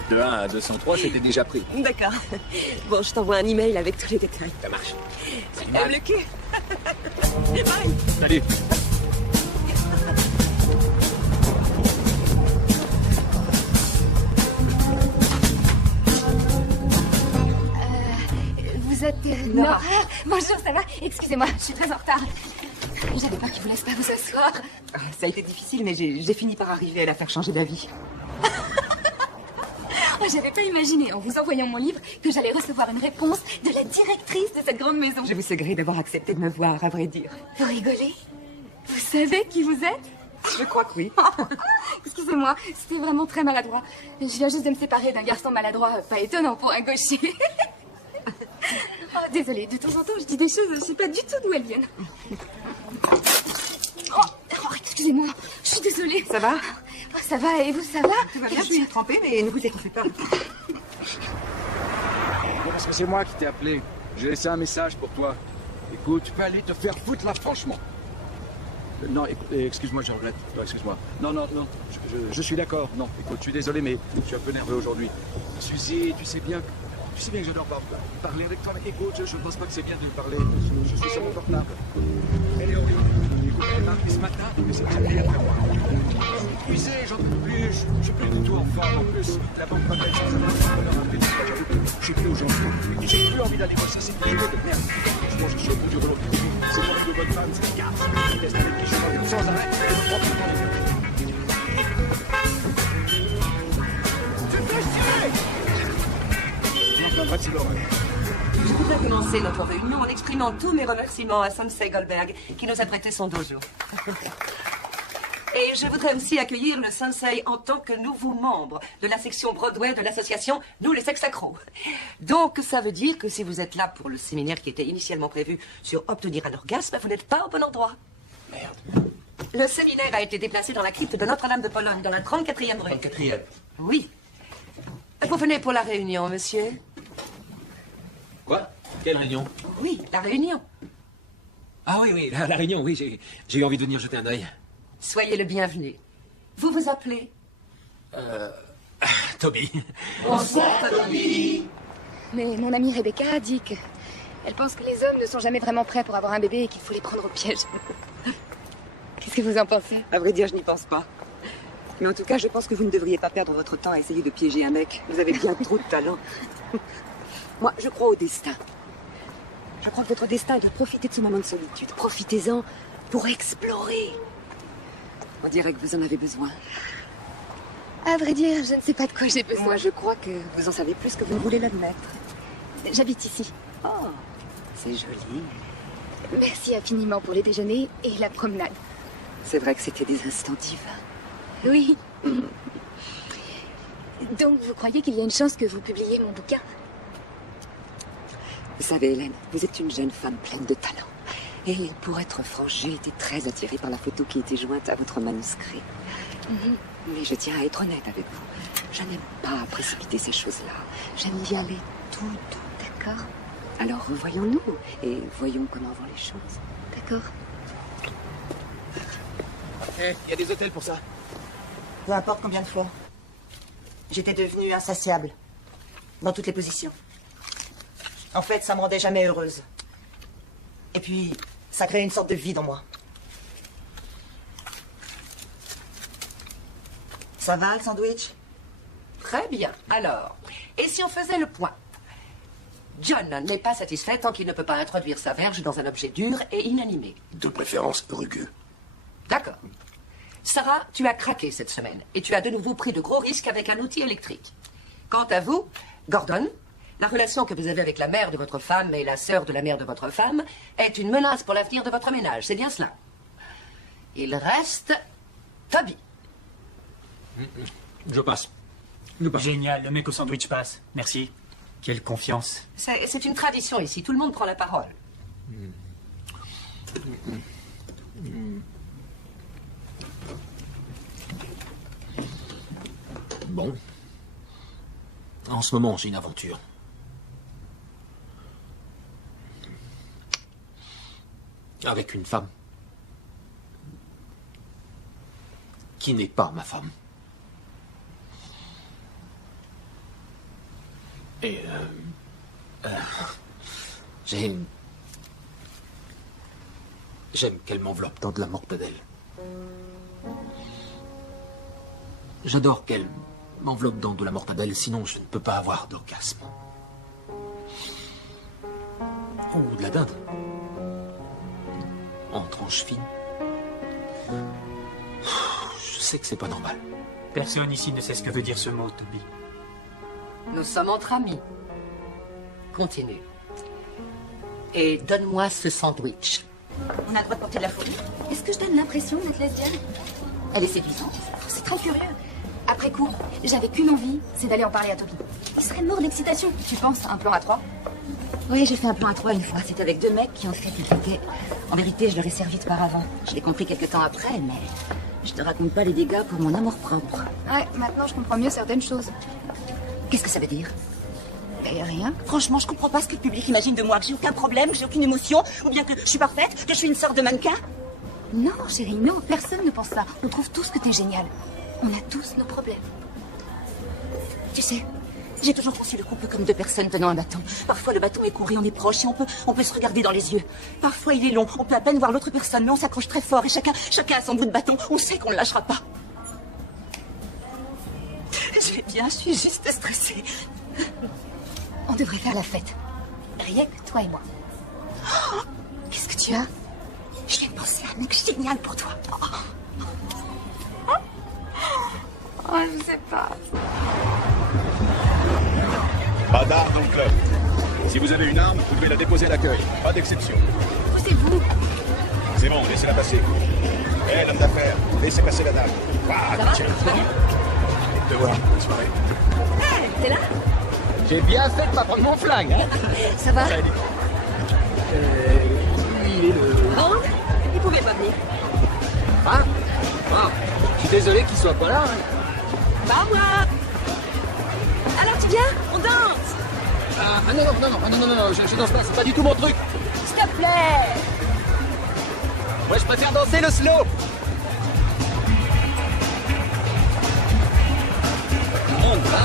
De 1 à 203, c'était déjà pris. D'accord. Bon, je t'envoie un email avec tous les détails. Ça marche. Aime le cul. Bye. Salut. Vous êtes Nora? Bonjour, ça va? Excusez-moi, je suis très en retard. J'avais peur qu'il vous laisse pas vous asseoir. Ça a été difficile, mais j'ai fini par arriver à la faire changer d'avis. J'avais pas imaginé, en vous envoyant mon livre, que j'allais recevoir une réponse de la directrice de cette grande maison. Je vous sais gré d'avoir accepté de me voir, à vrai dire. Vous rigolez? Vous savez qui vous êtes? Je crois que oui. Excusez-moi, c'était vraiment très maladroit. Je viens juste de me séparer d'un garçon maladroit, pas étonnant pour un gaucher. Oh, désolée, de temps en temps, je dis des choses, je sais pas du tout d'où elles viennent. Oh, excusez-moi, je suis désolée. Ça va? Oh, ça va, et vous, ça va? Tout va bien, je suis trempée, mais ne vous inquiétez pas. Parce que c'est moi qui t'ai appelé. J'ai laissé un message pour toi. Écoute, tu peux aller te faire foutre là, franchement. Non, excuse-moi, je regrette. Non, excuse-moi. Non, je suis d'accord. Non, écoute, je suis désolé, mais je suis un peu nerveux aujourd'hui. Suzy, tu sais bien que j'adore parler avec toi, mais écoute, je ne pense pas que c'est bien de lui parler. Je suis sur mon portable. Elle est horrible. Écoute, elle m'a appelé ce matin, mais c'est bien après moi. Épuisé, j'en peux plus, je suis plus du tout en forme en plus. La banque m'appelle, ça m'a fait J'ai plus aujourd'hui. J'ai plus envie d'aller voir ça, c'est une journée de merde. Je mange chaud pour dur de l'autre. C'est moi de bonne femme, c'est garde. Je teste avec qui je parle sans arrêt. Tu me fais chier! Enfin, pas de cigarette. Je voudrais commencer notre réunion en exprimant tous mes remerciements à Sensei Goldberg qui nous a prêté son dojo. Et je voudrais aussi accueillir le Sensei en tant que nouveau membre de la section Broadway de l'association Nous les Sex Accros. Donc ça veut dire que si vous êtes là pour le séminaire qui était initialement prévu sur obtenir un orgasme, vous n'êtes pas au bon endroit. Merde. Le séminaire a été déplacé dans la crypte de Notre-Dame de Pologne, dans la 34e rue. 34e. Oui. Vous venez pour la réunion, monsieur? Quoi? Quelle réunion? Oui, la réunion. Ah oui, la réunion, oui, j'ai eu envie de venir jeter un œil. Soyez le bienvenu. Vous vous appelez? Toby. Bonsoir, Toby. Mais mon amie Rebecca a dit que... Elle pense que les hommes ne sont jamais vraiment prêts pour avoir un bébé et qu'il faut les prendre au piège. Qu'est-ce que vous en pensez? À vrai dire, je n'y pense pas. Mais en tout cas, je pense que vous ne devriez pas perdre votre temps à essayer de piéger un mec. Vous avez bien trop de talent. Moi, je crois au destin. Je crois que votre destin doit profiter de ce moment de solitude. Profitez-en pour explorer. On dirait que vous en avez besoin. À vrai dire, je ne sais pas de quoi j'ai besoin. Moi, je crois que vous en savez plus que vous ne voulez l'admettre. J'habite ici. Oh, c'est joli. Merci infiniment pour les déjeuners et la promenade. C'est vrai que c'était des instants divins. Oui. Donc, vous croyez qu'il y a une chance que vous publiez mon bouquin? Vous savez, Hélène, vous êtes une jeune femme pleine de talent. Et pour être franche, j'ai été très attirée par la photo qui était jointe à votre manuscrit. Mais je tiens à être honnête avec vous. Je n'aime pas précipiter ces choses-là. J'aime y aller tout doux. D'accord. Alors, voyons-nous et voyons comment vont les choses. D'accord. Il y a des hôtels pour ça. Peu importe combien de fois. J'étais devenue insatiable. Dans toutes les positions. En fait, ça me rendait jamais heureuse. Et puis, ça créait une sorte de vide en moi. Ça va, le sandwich? Très bien. Alors, et si on faisait le point? John n'est pas satisfait tant qu'il ne peut pas introduire sa verge dans un objet dur et inanimé. De préférence rugueux. D'accord. Sarah, tu as craqué cette semaine et tu as de nouveau pris de gros risques avec un outil électrique. Quant à vous, Gordon, la relation que vous avez avec la mère de votre femme et la sœur de la mère de votre femme est une menace pour l'avenir de votre ménage, c'est bien cela? Il reste Toby. Je passe. Génial, le mec au sandwich passe. Merci. Quelle confiance. C'est une tradition ici, tout le monde prend la parole. Bon. En ce moment, j'ai une aventure. Avec une femme. Qui n'est pas ma femme. Et j'aime qu'elle m'enveloppe dans de la mortadelle. J'adore qu'elle m'enveloppe dans de la mortadelle, sinon je ne peux pas avoir d'orgasme. Ou de la dinde. En tranche fine. Je sais que c'est pas normal. Personne ici ne sait ce que veut dire ce mot, Toby. Nous sommes entre amis. Continue. Et donne-moi ce sandwich. On a le droit de porter de la photo. Est-ce que je donne l'impression d'être lesbienne? Elle est séduisante. C'est très curieux. Après coup, j'avais qu'une envie, c'est d'aller en parler à Toby. Il serait mort d'excitation. Tu penses un plan à 3? Oui, j'ai fait un plan à 3 une fois. C'était avec 2 mecs qui, en fait, étaient... En vérité, je leur ai servi de paravent. Je l'ai compris quelque temps après, mais... Je te raconte pas les dégâts pour mon amour-propre. Ouais, maintenant je comprends mieux certaines choses. Qu'est-ce que ça veut dire? Rien. Franchement, je comprends pas ce que le public imagine de moi, que j'ai aucun problème, que j'ai aucune émotion, ou bien que je suis parfaite, que je suis une sorte de mannequin. Non, chérie, non, personne ne pense ça. On trouve tous que t'es génial. On a tous nos problèmes. Tu sais, j'ai toujours conçu le couple comme 2 personnes tenant un bâton. Parfois, le bâton est court et on est proche et on peut se regarder dans les yeux. Parfois, il est long, on peut à peine voir l'autre personne, mais on s'accroche très fort et chacun a son bout de bâton. On sait qu'on ne lâchera pas. Je vais bien, je suis juste stressée. On devrait faire la fête. Rien que toi et moi. Oh, qu'est-ce que tu as? Je viens de penser à un mec génial pour toi. Oh, je sais pas. Pas d'armes dans le club. Si vous avez une arme, vous devez la déposer à l'accueil. Pas d'exception. Poussez-vous. C'est bon, laissez-la passer. Hé, l'homme d'affaires, laissez passer la dame. Ça va? Tiens. Te voir, bonne soirée. Hey, t'es là? J'ai bien fait de pas prendre mon flingue, hein. Ça va? Oui, il est le... Non, il pouvait pas venir. Ah, je suis désolé qu'il soit pas là. Hein. Bah moi. Alors tu viens? On danse. Non, je danse pas, c'est pas du tout mon truc. S'il te plaît. Moi, je préfère danser le slow. On va.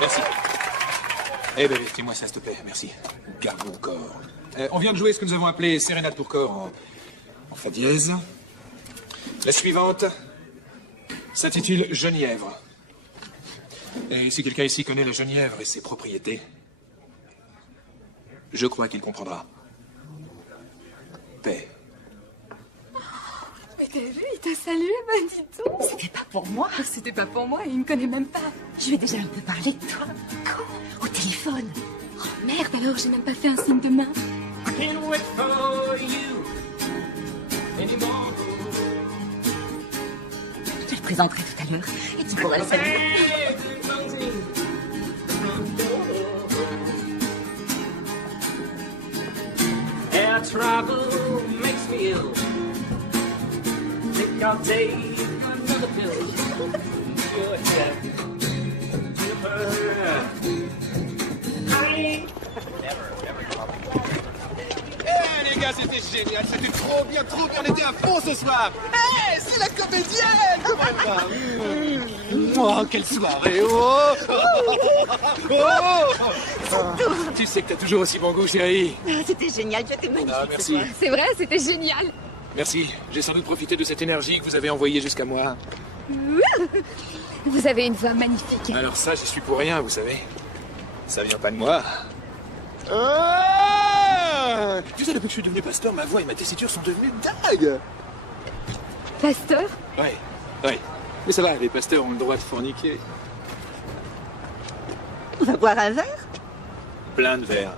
Merci. Eh ben, fais-moi ça, s'il te plaît, merci. Garde mon corps. On vient de jouer ce que nous avons appelé Sérénade pour corps en fa dièse. La suivante s'intitule Genièvre. Et si quelqu'un ici connaît la genièvre et ses propriétés, je crois qu'il comprendra. Paix. Mais t'as vu, il t'a salué, ben dis donc. C'était pas pour moi. C'était pas pour moi, il me connaît même pas. Je lui ai déjà un peu parlé de toi. Quand? Au téléphone. Oh merde, alors j'ai même pas fait un signe de main. Je te le présenterai tout à l'heure et tu pourras le saluer. Air travel makes me ill. Think I'll take another pill. Les gars, c'était génial, c'était trop bien, on était à fond ce soir. Hé, c'est la comédienne. Comment elle va? Oh, quelle soirée. Oh, Tu sais que t'as toujours aussi bon goût, chérie. C'était génial, tu étais magnifique. Ah, merci. C'est vrai, c'était génial. Merci. J'ai sans doute profité de cette énergie que vous avez envoyée jusqu'à moi. Vous avez une voix magnifique. Alors ça, j'y suis pour rien, vous savez. Ça vient pas de moi. Tu sais, depuis que je suis devenu pasteur, ma voix et ma tessiture sont devenues dingues. Pasteur? Ouais. Mais ça va, les pasteurs ont le droit de forniquer. On va boire un verre? Plein de verres.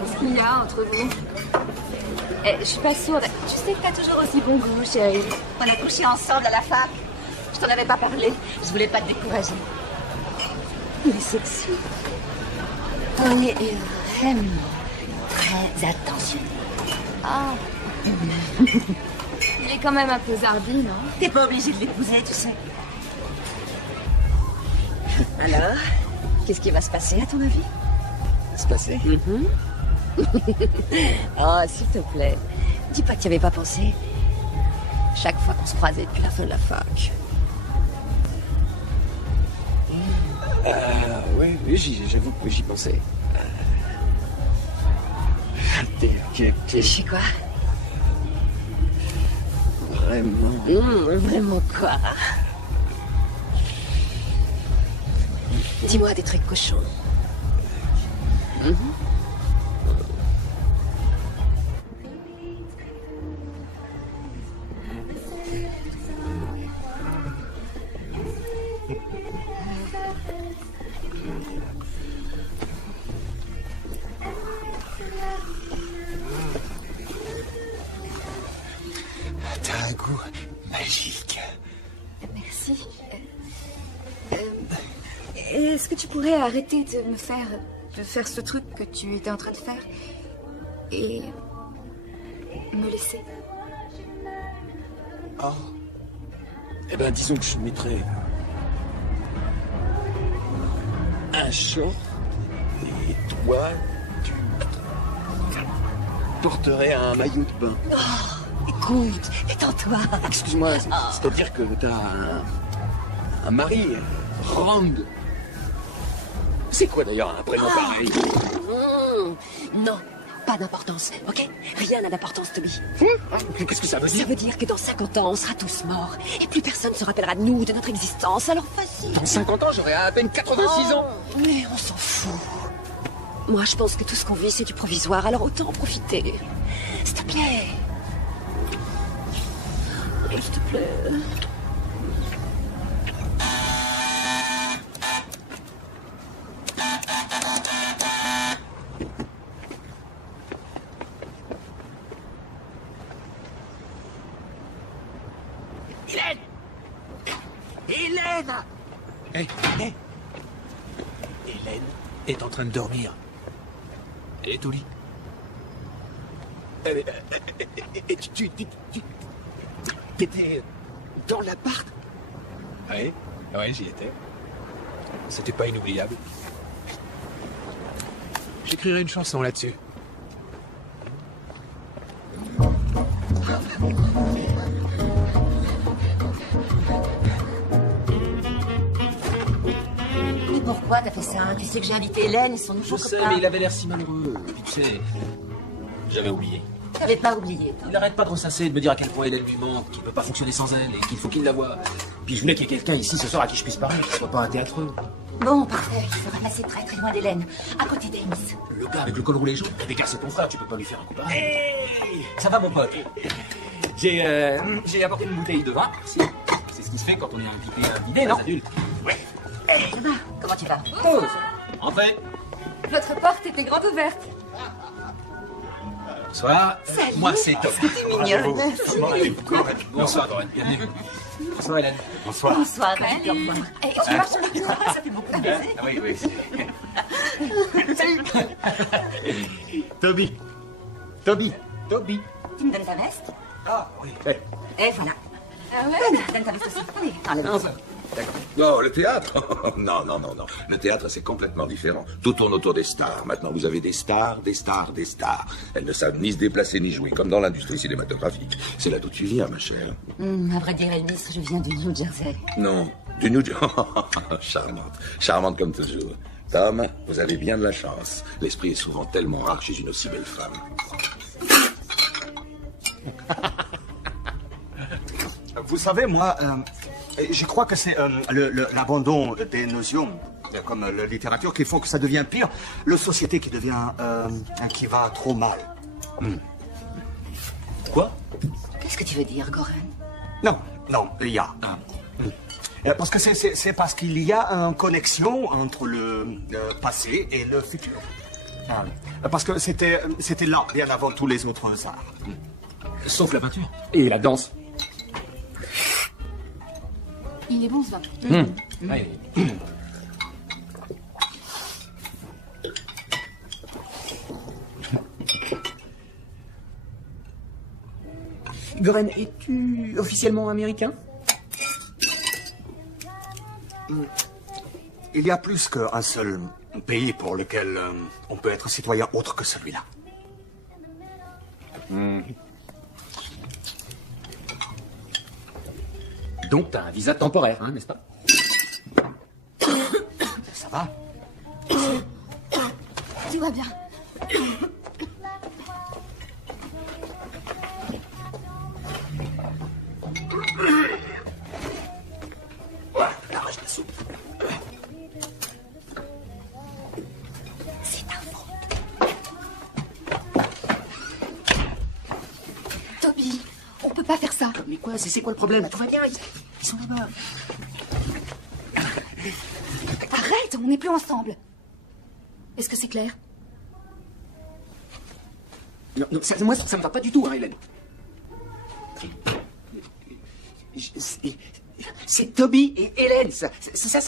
Qu'est-ce qu'il y a entre vous? Je suis pas sourde. Tu sais que t'as toujours aussi bon goût, chérie. On a couché ensemble à la fac. Je t'en avais pas parlé. Je voulais pas te décourager. Il est sexy. On est vraiment très attentionné. Ah. Il est quand même un peu zarbi, non? T'es pas obligé de l'épouser, tu sais. Alors, qu'est-ce qui va se passer, à ton avis? Se passer? Oh, s'il te plaît. Dis pas que tu n'y avais pas pensé. Chaque fois qu'on se croisait depuis la fin de la fac. Oui, j'avoue que j'y pensais. Je sais quoi? Vraiment. Vraiment quoi? Dis-moi des trucs cochons. T'as un goût magique. Merci. Est-ce que tu pourrais arrêter de faire ce truc que tu étais en train de faire et me laisser? Oh. Eh ben, disons que je mettrais un short et toi, tu porterais un maillot de bain. Oh, écoute, détends-toi. Excuse-moi, c'est-à-dire que t'as un mari, Rand. C'est quoi d'ailleurs un prénom pareil? Non, pas d'importance, ok? Rien n'a d'importance, Toby. Qu'est-ce que ça veut dire? Ça veut dire que dans 50 ans, on sera tous morts. Et plus personne se rappellera de nous, de notre existence. Alors vas-y. Dans 50 ans, j'aurai à peine 86 ans. Mais on s'en fout. Moi, je pense que tout ce qu'on vit, c'est du provisoire. Alors autant en profiter. S'il te plaît. S'il te plaît. Hélène! Hélène! Hé, hé! Hélène est en train de dormir. Elle est au lit. Et tu étais dans l'appart? Oui, ouais, j'y étais. C'était pas inoubliable. J'écrirai une chanson là-dessus. Mais pourquoi t'as fait ça? Tu sais que j'ai invité Hélène et son nouveau Je copain. sais, mais il avait l'air si malheureux. Et puis tu sais, j'avais oublié. T'avais pas oublié. Il arrête pas de ressasser et de me dire à quel point Hélène lui manque, qu'il peut pas fonctionner sans elle et qu'il faut qu'il la voie. Puis je voulais qu'il y ait quelqu'un ici ce soir à qui je puisse parler, qu'il soit pas un théâtreux. Bon, parfait. Il faudra passer très très loin d'Hélène, à côté d'Amis. Le gars avec le col roulé jaune, Rebecca, c'est ton frère, tu peux pas lui faire un coup pareil. Ça va mon pote? J'ai apporté une bouteille de vin. Merci. C'est ce qui se fait quand on est invité à un dîner, non? Adulte. Ouais. Ça va? Comment tu vas? Pause. Entrez. Votre porte était grande ouverte. Bonsoir. Salut. Moi, c'est Tom. Est-ce que t'es mignonne? Bonsoir, Doreen. Bienvenue. Bonsoir, Hélène. Bonsoir. Bonsoir, ravi de te revoir. Et tu marches sur le Ça fait beaucoup de baiser. Ah oui, oui. Toby. Toby. Toby. Tu me donnes ta veste? Ah, oui. Et voilà. Ah ouais? Donne ta veste aussi. Oui, enlève. D'accord. Non, le théâtre Non, non, non, non. Le théâtre, c'est complètement différent. Tout tourne autour des stars. Maintenant, vous avez des stars, des stars, des stars. Elles ne savent ni se déplacer ni jouer, comme dans l'industrie cinématographique. C'est là d'où tu viens, ma chère. À vrai dire, Elvis, je viens du New Jersey. Non, du New Jersey. Charmante. Charmante comme toujours. Tom, vous avez bien de la chance. L'esprit est souvent tellement rare chez une aussi belle femme. Vous savez, moi, je crois que c'est l'abandon des notions, comme la littérature, qui font que ça devient pire. La société qui devient, qui va trop mal. Quoi? Qu'est-ce que tu veux dire, Goran? Non, non, il y a. Parce que c'est parce qu'il y a une connexion entre le passé et le futur. Parce que c'était là, bien avant tous les autres arts. Sauf la peinture. Et la danse. Il est bon ce vin. Ouais. Goran, es-tu officiellement américain? Il y a plus qu'un seul pays pour lequel on peut être citoyen autre que celui-là. Donc t'as un visa temporaire, hein, n'est-ce pas? Ça va? Tout va bien. L'arrache la soupe. C'est un fond. Toby, on peut pas faire ça. Mais quoi, c'est quoi le problème? Tout va bien, ils sont là-bas. Arrête, on n'est plus ensemble. Est-ce que c'est clair? Non, moi, ça me va pas du tout, hein, Hélène. C'est Toby et Hélène, ça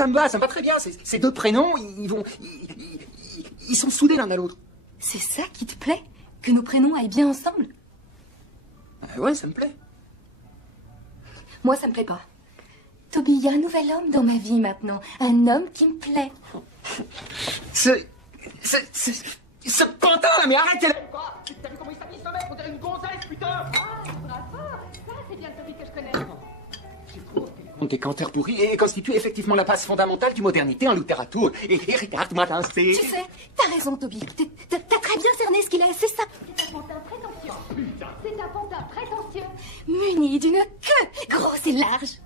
me va très bien. Ces deux prénoms, ils sont soudés l'un à l'autre. C'est ça qui te plaît? Que nos prénoms aillent bien ensemble? Ouais, ça me plaît. Moi, ça me plaît pas. Toby, il y a un nouvel homme dans ma vie maintenant. Un homme qui me plaît. Ce pantin là, mais arrête, elle aime pas. T'as vu comment il s'habille ce mec? On dirait une gonzesse, putain. Bravo, ça c'est bien celui que je connais. Des canteurs pourris et constitue effectivement la base fondamentale du modernité en littérature. Et regarde-moi danser. Tu sais, t'as raison, Toby. T'as très bien cerné ce qu'il est, c'est ça. C'est un pantin prétentieux. C'est un pantin prétentieux, muni d'une queue grosse et large.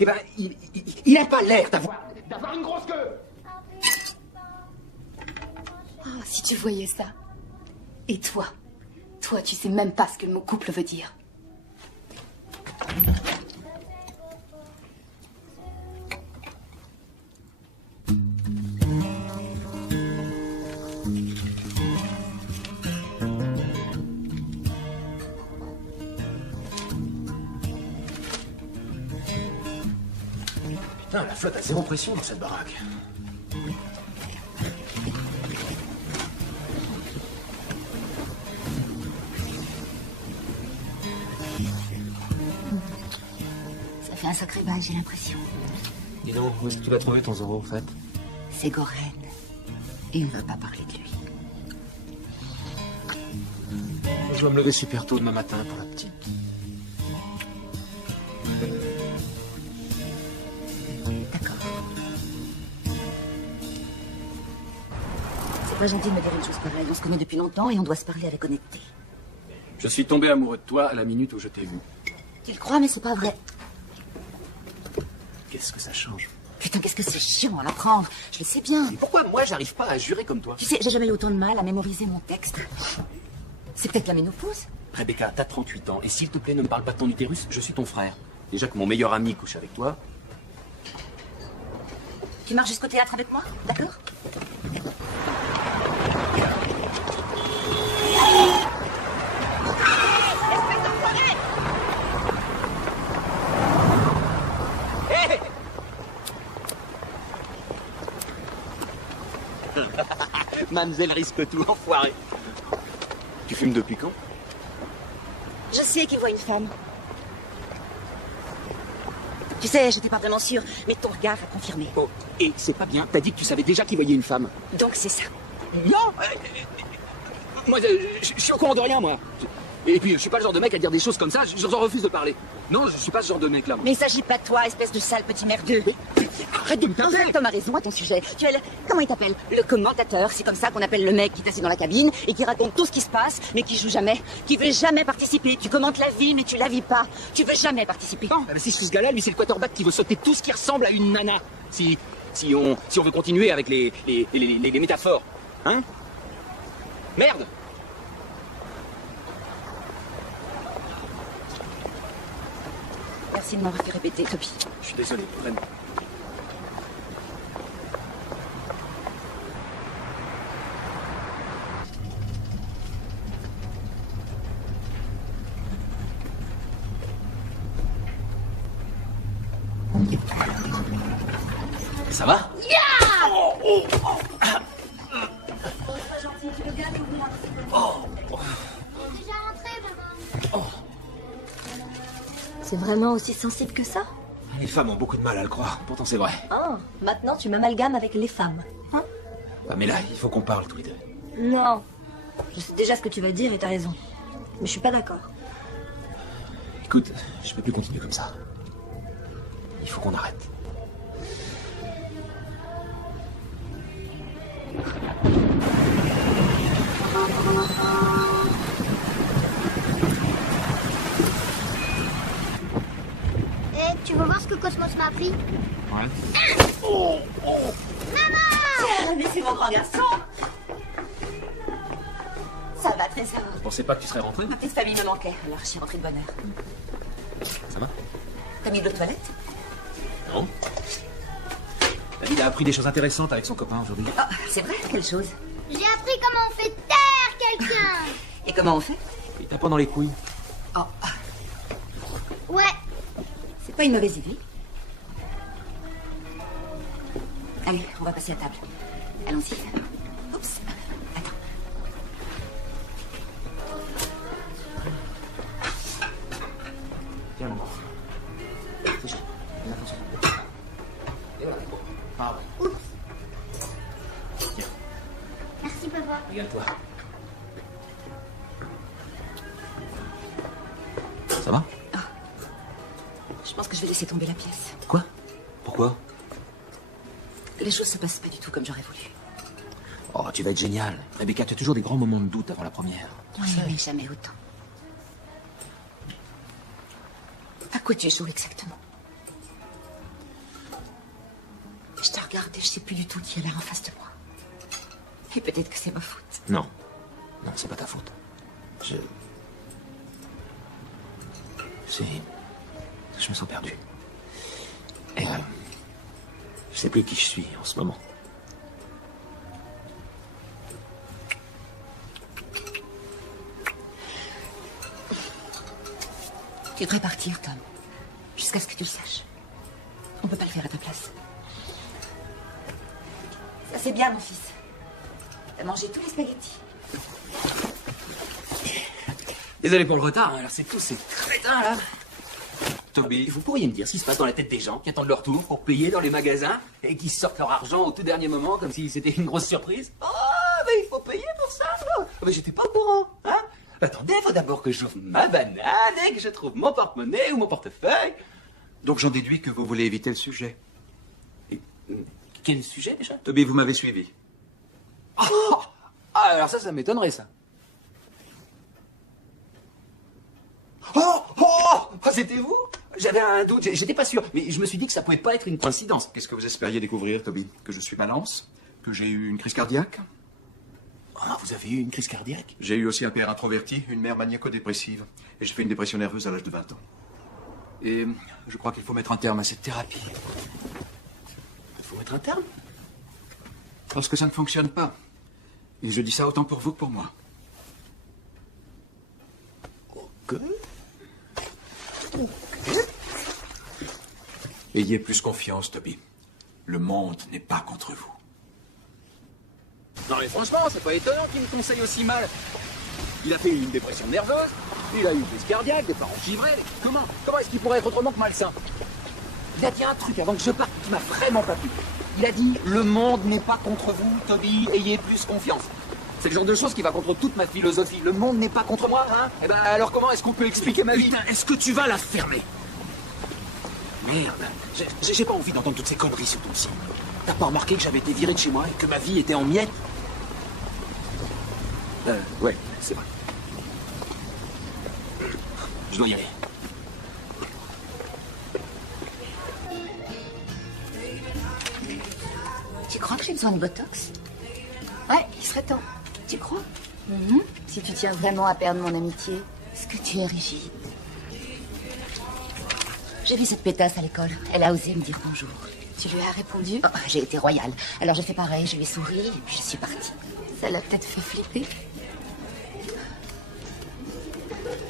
Eh ben, il n'a pas l'air d'avoir une grosse queue. Oh, si tu voyais ça. Et toi, tu sais même pas ce que le mot couple veut dire. Putain, la flotte a zéro pression dans cette baraque. Ça fait un sacré bail, j'ai l'impression. Dis donc, où est-ce que tu l'as trouvé ton Zorro, en fait? C'est Goren. Et on va pas parler de lui. Je dois me lever super tôt demain matin pour la petite. C'est pas gentil de me dire une chose pareille. On se connaît depuis longtemps et on doit se parler avec honnêteté. Je suis tombé amoureux de toi à la minute où je t'ai vu. Tu le crois, mais c'est pas vrai. Qu'est-ce que ça change? Putain, qu'est-ce que c'est chiant à l'apprendre. Je le sais bien. Mais pourquoi moi j'arrive pas à jurer comme toi? Tu sais, j'ai jamais eu autant de mal à mémoriser mon texte. C'est peut-être la ménopause. Rebecca, t'as 38 ans, et s'il te plaît, ne me parle pas de ton utérus, je suis ton frère. Déjà que mon meilleur ami couche avec toi. Tu marches jusqu'au théâtre avec moi, d'accord? Mademoiselle risque tout, enfoiré. Tu fumes depuis quand? Je sais qu'il voit une femme. Tu sais, j'étais pas vraiment sûre, mais ton regard a confirmé. Oh, et c'est pas bien, t'as dit que tu savais déjà qu'il voyait une femme. Donc c'est ça. Non moi, je suis au courant de rien, moi. Et puis, je suis pas le genre de mec à dire des choses comme ça, j'en refuse de parler. Non, je suis pas ce genre de mec, là. Mais il s'agit pas de toi, espèce de sale petit merdeux. Arrête de me taper. Tom a raison à ton sujet. Tu es le... Comment il t'appelle? Le commentateur. C'est comme ça qu'on appelle le mec qui est assis dans la cabine et qui raconte tout ce qui se passe, mais qui joue jamais. Qui veut jamais participer. Tu commentes la vie, mais tu la vis pas. Tu veux jamais participer. Non, mais si je suis ce gars-là, lui, c'est le quarterback qui veut sauter tout ce qui ressemble à une nana. Si on veut continuer avec les métaphores. Hein? Merde! Merci de m'avoir fait répéter, Toby. Je suis désolé, vraiment. Ça va? Yeah! C'est vraiment aussi sensible que ça? Les femmes ont beaucoup de mal à le croire, pourtant c'est vrai. Oh, maintenant tu m'amalgames avec les femmes. Hein? Mais là, il faut qu'on parle tous les deux. Non. Je sais déjà ce que tu vas dire et t'as raison. Mais je suis pas d'accord. Écoute, je peux plus continuer comme ça. Il faut qu'on arrête. Tu veux voir ce que Cosmos m'a appris? Ouais. Oh, oh. Maman! Mais c'est mon grand garçon! Ça va, Trésor. Je pensais pas que tu serais rentré. Ma petite famille me manquait, alors je suis rentrée de bonne heure. Ça va? T'as mis de l'eau de toilette? Non. Il a appris des choses intéressantes avec son copain aujourd'hui. Oh, c'est vrai? Quelle chose? J'ai appris comment on fait taire quelqu'un! Et comment on fait? Il tape pas dans les couilles. Oh. Ouais. C'est pas une mauvaise idée. Allez, on va passer à table. Allons-y. Oups. Attends. Tiens, maman. C'est chaud. Ah ouais. Tiens, Merci, papa. regarde-toi. Ça va? Je pense que je vais laisser tomber la pièce. Quoi? Pourquoi? Les choses se passent pas du tout comme j'aurais voulu. Oh, tu vas être génial. Rebecca, tu as toujours des grands moments de doute avant la première. Oui, mais jamais autant. À quoi tu joues exactement? Je te regarde et je sais plus du tout qui est là en face de moi. Et peut-être que c'est ma faute. Non. Non, c'est pas ta faute. Je me sens perdu. Et je sais plus qui je suis en ce moment. Tu devrais partir, Tom. Jusqu'à ce que tu le saches. On peut pas le faire à ta place. Ça c'est bien, mon fils. T'as mangé tous les spaghettis. Désolé pour le retard, hein, alors c'est tous ces crétins là. Toby. Vous pourriez me dire ce qui se passe dans la tête des gens qui attendent leur tour pour payer dans les magasins et qui sortent leur argent au tout dernier moment comme si c'était une grosse surprise? Oh, mais il faut payer pour ça. Mais j'étais pas au courant, hein? Attendez, il faut d'abord que j'ouvre ma banane et que je trouve mon porte-monnaie ou mon portefeuille. Donc j'en déduis que vous voulez éviter le sujet. Quel sujet déjà? Toby, vous m'avez suivi. Oh, ah, alors ça m'étonnerait ça. Oh, c'était vous? J'avais un doute, j'étais pas sûr, mais je me suis dit que ça pouvait pas être une coïncidence. Qu'est-ce que vous espériez découvrir, Toby? Que je suis balance? Que j'ai eu une crise cardiaque? Ah, vous avez eu une crise cardiaque? J'ai eu aussi un père introverti, une mère maniaco-dépressive. Et j'ai fait une dépression nerveuse à l'âge de 20 ans. Et je crois qu'il faut mettre un terme à cette thérapie. Il faut mettre un terme? Parce que ça ne fonctionne pas. Et je dis ça autant pour vous que pour moi. Ok. Ayez plus confiance, Toby. Le monde n'est pas contre vous. Non mais franchement, c'est pas étonnant qu'il me conseille aussi mal. Il a fait une dépression nerveuse, il a eu une crise cardiaque, des parents givrés. Comment est-ce qu'il pourrait être autrement que malsain? Il a dit un truc avant que je parte qui m'a vraiment pas plu. Il a dit, le monde n'est pas contre vous, Toby, ayez plus confiance. C'est le genre de choses qui va contre toute ma philosophie. Le monde n'est pas contre moi, hein? Eh ben alors comment est-ce qu'on peut expliquer ma vie? Putain, est-ce que tu vas la fermer? Merde, j'ai pas envie d'entendre toutes ces conneries sur ton site. T'as pas remarqué que j'avais été viré de chez moi et que ma vie était en miettes? Ouais, c'est vrai. Je dois y aller. Tu crois que j'ai besoin de Botox? Ouais, il serait temps. Tu crois? Si tu tiens vraiment à perdre mon amitié. Est-ce que tu es rigide? J'ai vu cette pétasse à l'école. Elle a osé me dire bonjour. Tu lui as répondu? Oh, j'ai été royale. Alors j'ai fait pareil, je lui ai souri et puis je suis partie. Ça l'a peut-être fait flipper.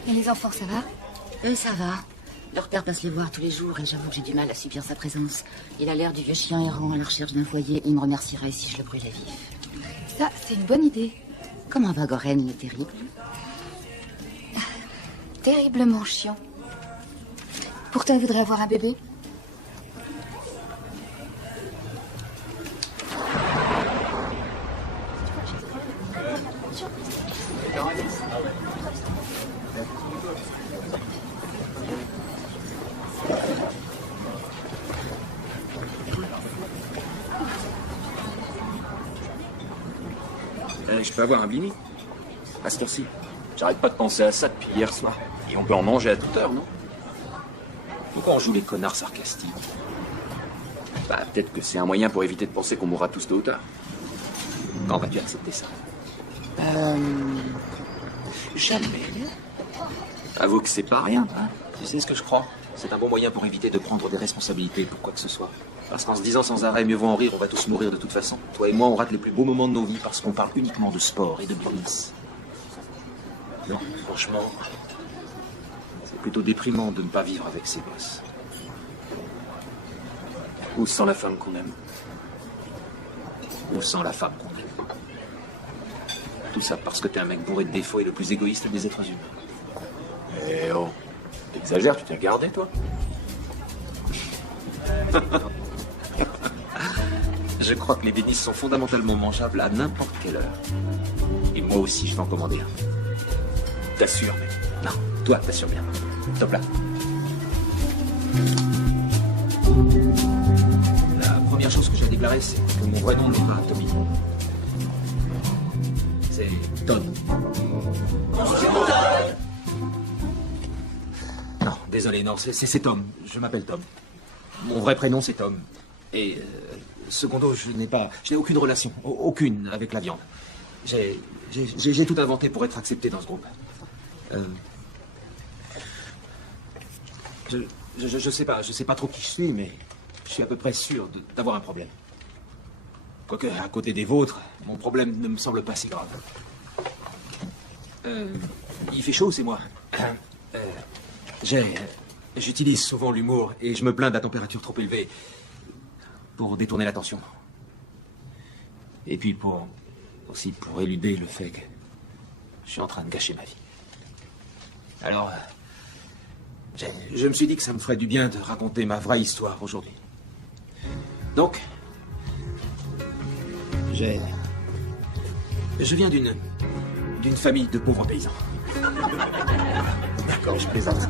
Et les enfants, ça va? Ça va. Leur père passe les voir tous les jours et j'avoue que j'ai du mal à subir sa présence. Il a l'air du vieux chien errant à la recherche d'un foyer. Il me remercierait si je le brûlais vif. Ça, c'est une bonne idée. Comment va Goren, le terrible? Terriblement chiant. Pourtant, il voudrait avoir un bébé. Je peux avoir un blini? À cette heure-ci. J'arrête pas de penser à ça depuis hier soir. Et on peut en manger à toute heure, non? Pourquoi on joue les connards sarcastiques? Bah, peut-être que c'est un moyen pour éviter de penser qu'on mourra tous tôt ou tard. Quand vas-tu accepter ça? Jamais. Avoue que c'est pas rien, hein? Tu sais ce que je crois? C'est un bon moyen pour éviter de prendre des responsabilités pour quoi que ce soit. Parce qu'en se disant sans arrêt, mieux vaut en rire, on va tous mourir de toute façon. Toi et moi, on rate les plus beaux moments de nos vies parce qu'on parle uniquement de sport et de business. Non, franchement, c'est plutôt déprimant de ne pas vivre avec ses gosses. Ou sans la femme qu'on aime. Ou sans la femme qu'on aime. Tout ça parce que t'es un mec bourré de défauts et le plus égoïste des êtres humains. Eh oh, t'exagères, tu t'es regardé, toi? Je crois que les bénis sont fondamentalement mangeables à n'importe quelle heure. Et moi aussi, je vais en commander un. T'assures, mais... Non, toi, t'assures bien. Top là. La première chose que j'ai déclarée, c'est que mon vrai nom n'est pas Tommy. C'est Tom. Non, désolé, non, c'est Tom. Je m'appelle Tom. Mon vrai prénom, c'est Tom. Et secondo, je n'ai aucune relation, aucune avec la viande. J'ai tout inventé pour être accepté dans ce groupe. Je sais pas trop qui je suis, mais je suis à peu près sûr d'avoir un problème. Quoique, à côté des vôtres, mon problème ne me semble pas si grave. Il fait chaud, c'est moi. J'utilise souvent l'humour et je me plains de la température trop élevée pour détourner l'attention. Et puis aussi pour éluder le fait que je suis en train de gâcher ma vie. Alors, je me suis dit que ça me ferait du bien de raconter ma vraie histoire aujourd'hui. Donc, je viens d'une famille de pauvres paysans. D'accord, je plaisante.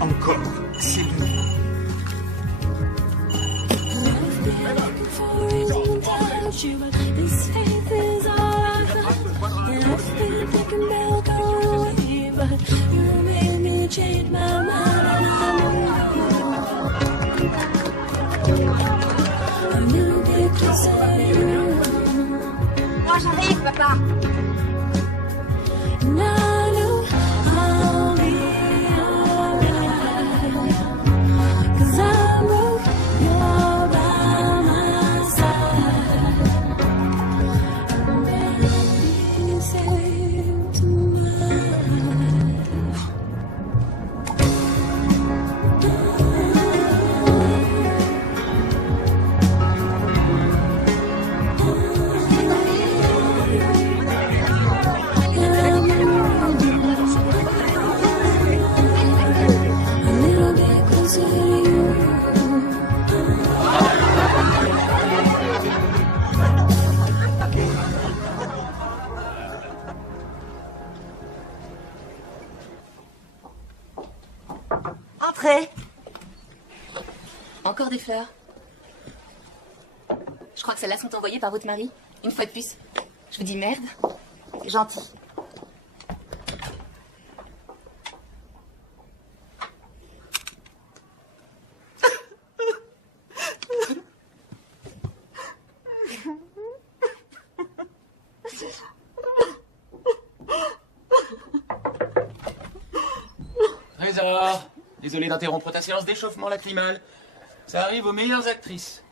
Encore, s'il vous plaît. Moi j'arrive, papa. Entrez. Encore des fleurs. Je crois que celles-là sont envoyées par votre mari. Une fois de plus. Je vous dis merde. C'est gentil. Trésor, désolé d'interrompre ta séance d'échauffement lacrymal. Ça arrive aux meilleures actrices.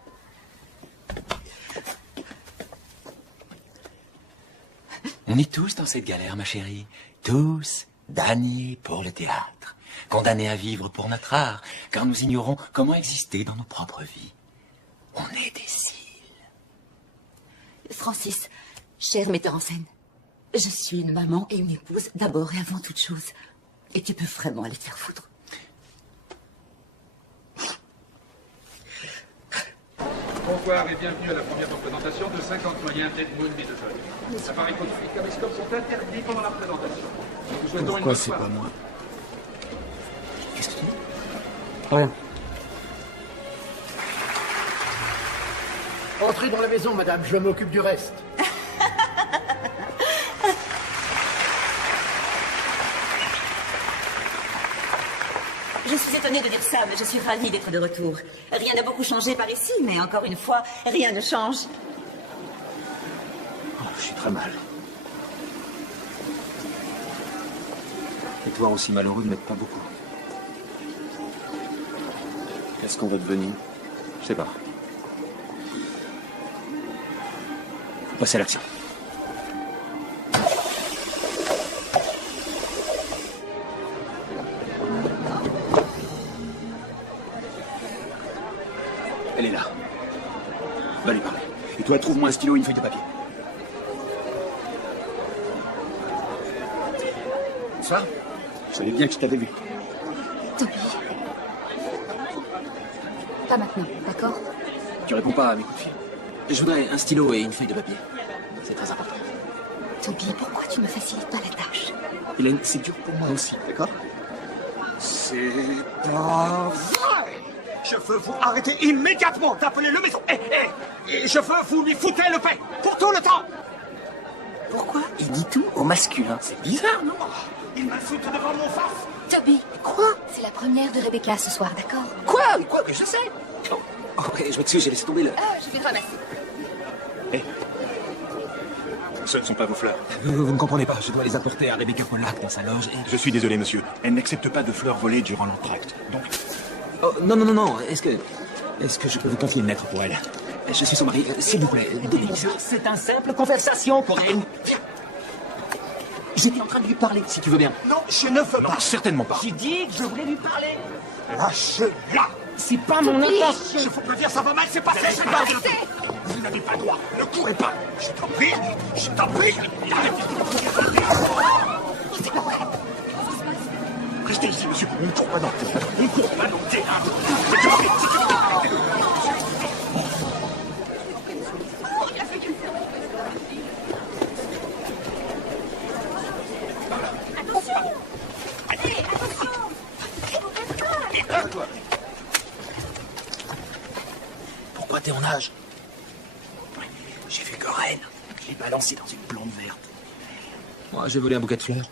On est tous dans cette galère, ma chérie. Tous damnés pour le théâtre. Condamnés à vivre pour notre art, car nous ignorons comment exister dans nos propres vies. On est des cils. Francis, cher metteur en scène, je suis une maman et une épouse d'abord et avant toute chose. Et tu peux vraiment aller te faire foutre. Bonsoir et bienvenue à la première représentation de 50 moyens d'Edmund Middleton. Les appareils photographiques à Mescom sont interdits pendant la présentation. Nous souhaitons une Pourquoi bonne c'est soirée. pas moi? Qu'est-ce que tu dis? Rien. Entrez dans la maison, madame, je m'occupe du reste. Je suis étonnée de dire ça, mais je suis ravie d'être de retour. Rien n'a beaucoup changé par ici, mais encore une fois, rien ne change. Oh, je suis très mal. Et toi aussi malheureux, mais pas beaucoup. Qu'est-ce qu'on va devenir? Je sais pas. Faut passer à l'action. Toi, trouve-moi un stylo et une feuille de papier. Bonsoir. Je savais bien que je t'avais vu. Toby. Pas maintenant, d'accord? Tu réponds pas à mes coups de fil. Je voudrais un stylo et une feuille de papier. C'est très important. Toby, pourquoi tu ne me facilites pas la tâche? Hélène, c'est dur pour moi aussi, d'accord? C'est pas vrai. Je veux vous arrêter immédiatement d'appeler le maison. Et je veux vous lui foutre le paix pour tout le temps. Pourquoi il dit tout au masculin? C'est bizarre, non? Il m'insulte devant mon face. Toby, quoi? C'est la première de Rebecca ce soir, d'accord? Quoi? Mais je sais. Oh, je m'excuse, j'ai laissé tomber là. Je vais ramasser. Ce ne sont pas vos fleurs. Vous ne comprenez pas, je dois les apporter à Rebecca Pollack dans sa loge et... Je suis désolé, monsieur. Elle n'accepte pas de fleurs volées durant l'entracte. Donc... Oh, non. Est-ce que je peux vous confier une lettre pour elle? Je suis son mari. S'il vous plaît, donnez-moi ça. C'est une simple conversation pour elle. J'étais en train de lui parler, si tu veux bien. Non, je ne veux pas. Certainement pas. J'ai dit que je voulais lui parler. Lâchez-la. C'est pas mon intention. Je vous préviens, ça va mal, c'est passé. C'est pas de... Vous n'avez pas le droit. Ne courez pas. Je t'en prie. Je t'en prie. Restez ici, monsieur. Ne cours pas dans le théâtre. Ne cours pas dans le théâtre. Pourquoi t'es en nage? J'ai vu Goren. Je l'ai balancé dans une plante verte. Moi, j'ai volé un bouquet de fleurs.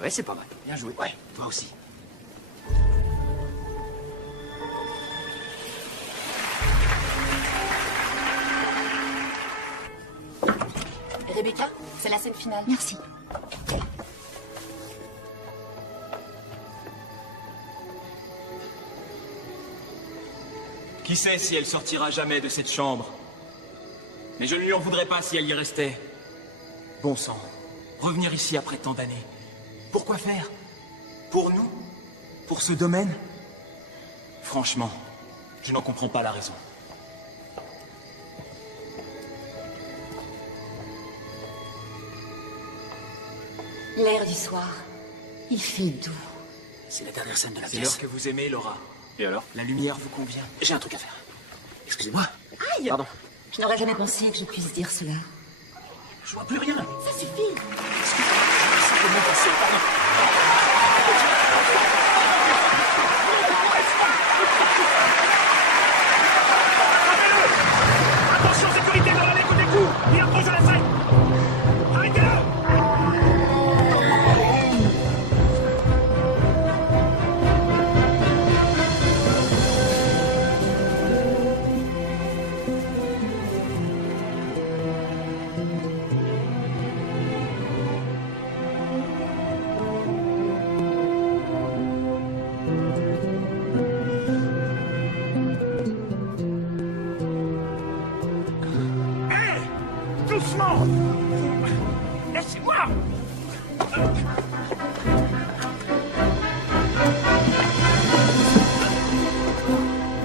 Ouais, c'est pas mal. Bien joué. Ouais, toi aussi. Rebecca, c'est la scène finale. Merci. Qui sait si elle sortira jamais de cette chambre? Mais je ne lui en voudrais pas si elle y restait. Bon sang, revenir ici après tant d'années. Pourquoi faire? Pour nous? Pour ce domaine? Franchement, je n'en comprends pas la raison. L'air du soir. Il fait doux. C'est la dernière scène de la C'est pièce. l'heure que vous aimez, Laura. Et alors? La lumière vous convient. J'ai un truc à faire. Excusez-moi. Aïe! Pardon. Je n'aurais jamais pensé que je puisse dire cela. Je vois plus rien. Ça suffit. Simplement passer. Pardon. Attention, sécurité dans l'allée côté court. Il approche de la scène. Arrêtez-le. Doucement. Laissez-moi.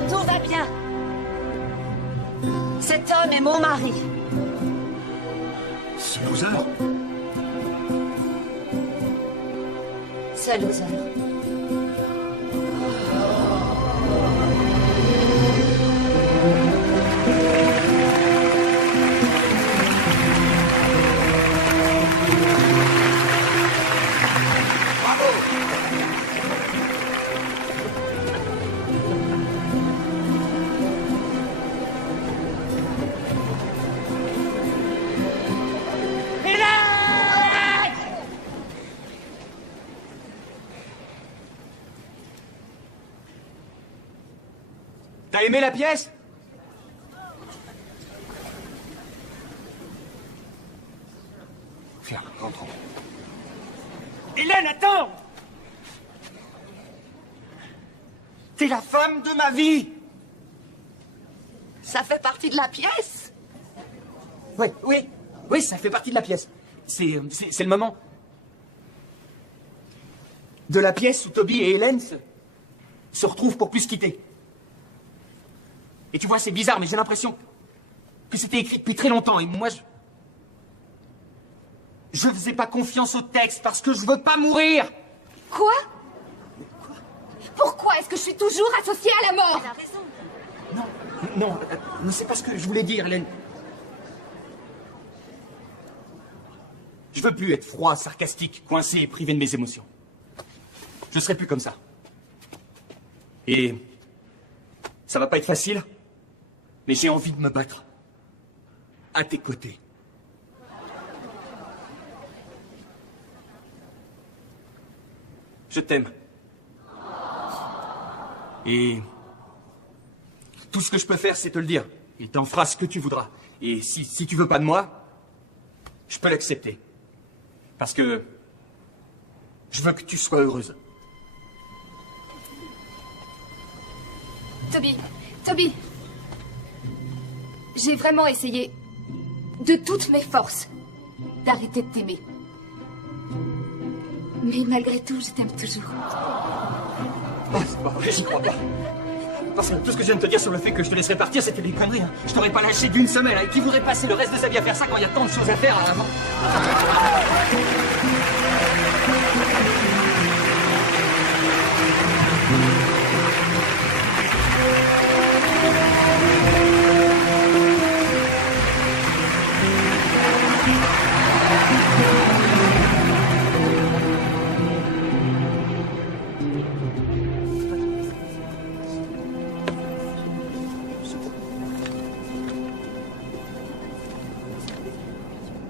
Tout va bien. Cet homme est mon mari. Ce loser. Ce loser. T'as aimé la pièce? Viens, rentrons. Hélène, attends! T'es la femme de ma vie! Ça fait partie de la pièce? Oui, ça fait partie de la pièce. C'est le moment de la pièce où Toby et Hélène se retrouvent pour plus se quitter. Et tu vois, c'est bizarre, mais j'ai l'impression Que c'était écrit depuis très longtemps, et moi, je faisais pas confiance au texte parce que je veux pas mourir. Quoi? Pourquoi est-ce que je suis toujours associée à la mort? Elle a raison. Non, c'est pas ce que je voulais dire, Hélène. Je veux plus être froid, sarcastique, coincé et privé de mes émotions. Je serai plus comme ça. Et ça va pas être facile, mais j'ai envie de me battre. À tes côtés. Je t'aime. Et tout ce que je peux faire, c'est te le dire. Et t'en feras ce que tu voudras. Et si tu veux pas de moi, je peux l'accepter. Parce que je veux que tu sois heureuse. Toby, j'ai vraiment essayé de toutes mes forces d'arrêter de t'aimer. Mais malgré tout, je t'aime toujours. Oh, c'est pas vrai, j'y crois pas. Parce que tout ce que je viens de te dire sur le fait que je te laisserais partir, c'était des conneries. Hein. Je t'aurais pas lâché d'une semelle. Et qui voudrait passer le reste de sa vie à faire ça quand il y a tant de choses à faire avant?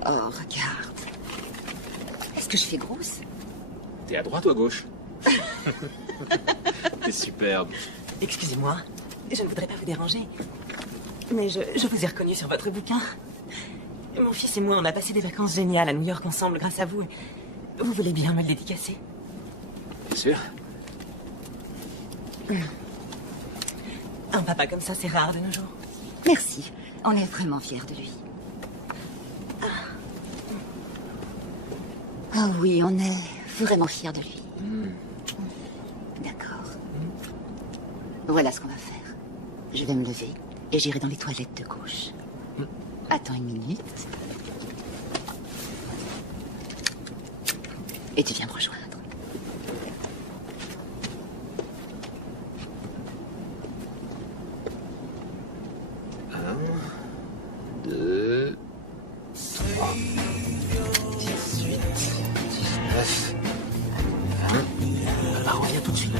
Oh, regarde. Est-ce que je fais grosse? T'es à droite ou à gauche? T'es superbe. Excusez-moi, je ne voudrais pas vous déranger. Mais je vous ai reconnu sur votre bouquin. Mon fils et moi, on a passé des vacances géniales à New York ensemble grâce à vous. Vous voulez bien me le dédicacer? Bien sûr. Un papa comme ça, c'est rare de nos jours. Merci. On est vraiment fiers de lui. Ah oui, on est vraiment fiers de lui. D'accord. Voilà ce qu'on va faire. Je vais me lever et j'irai dans les toilettes de gauche. Attends une minute. Et tu viens me rejoindre. Un, deux, 3, 18, 19, 20. Reviens tout de suite.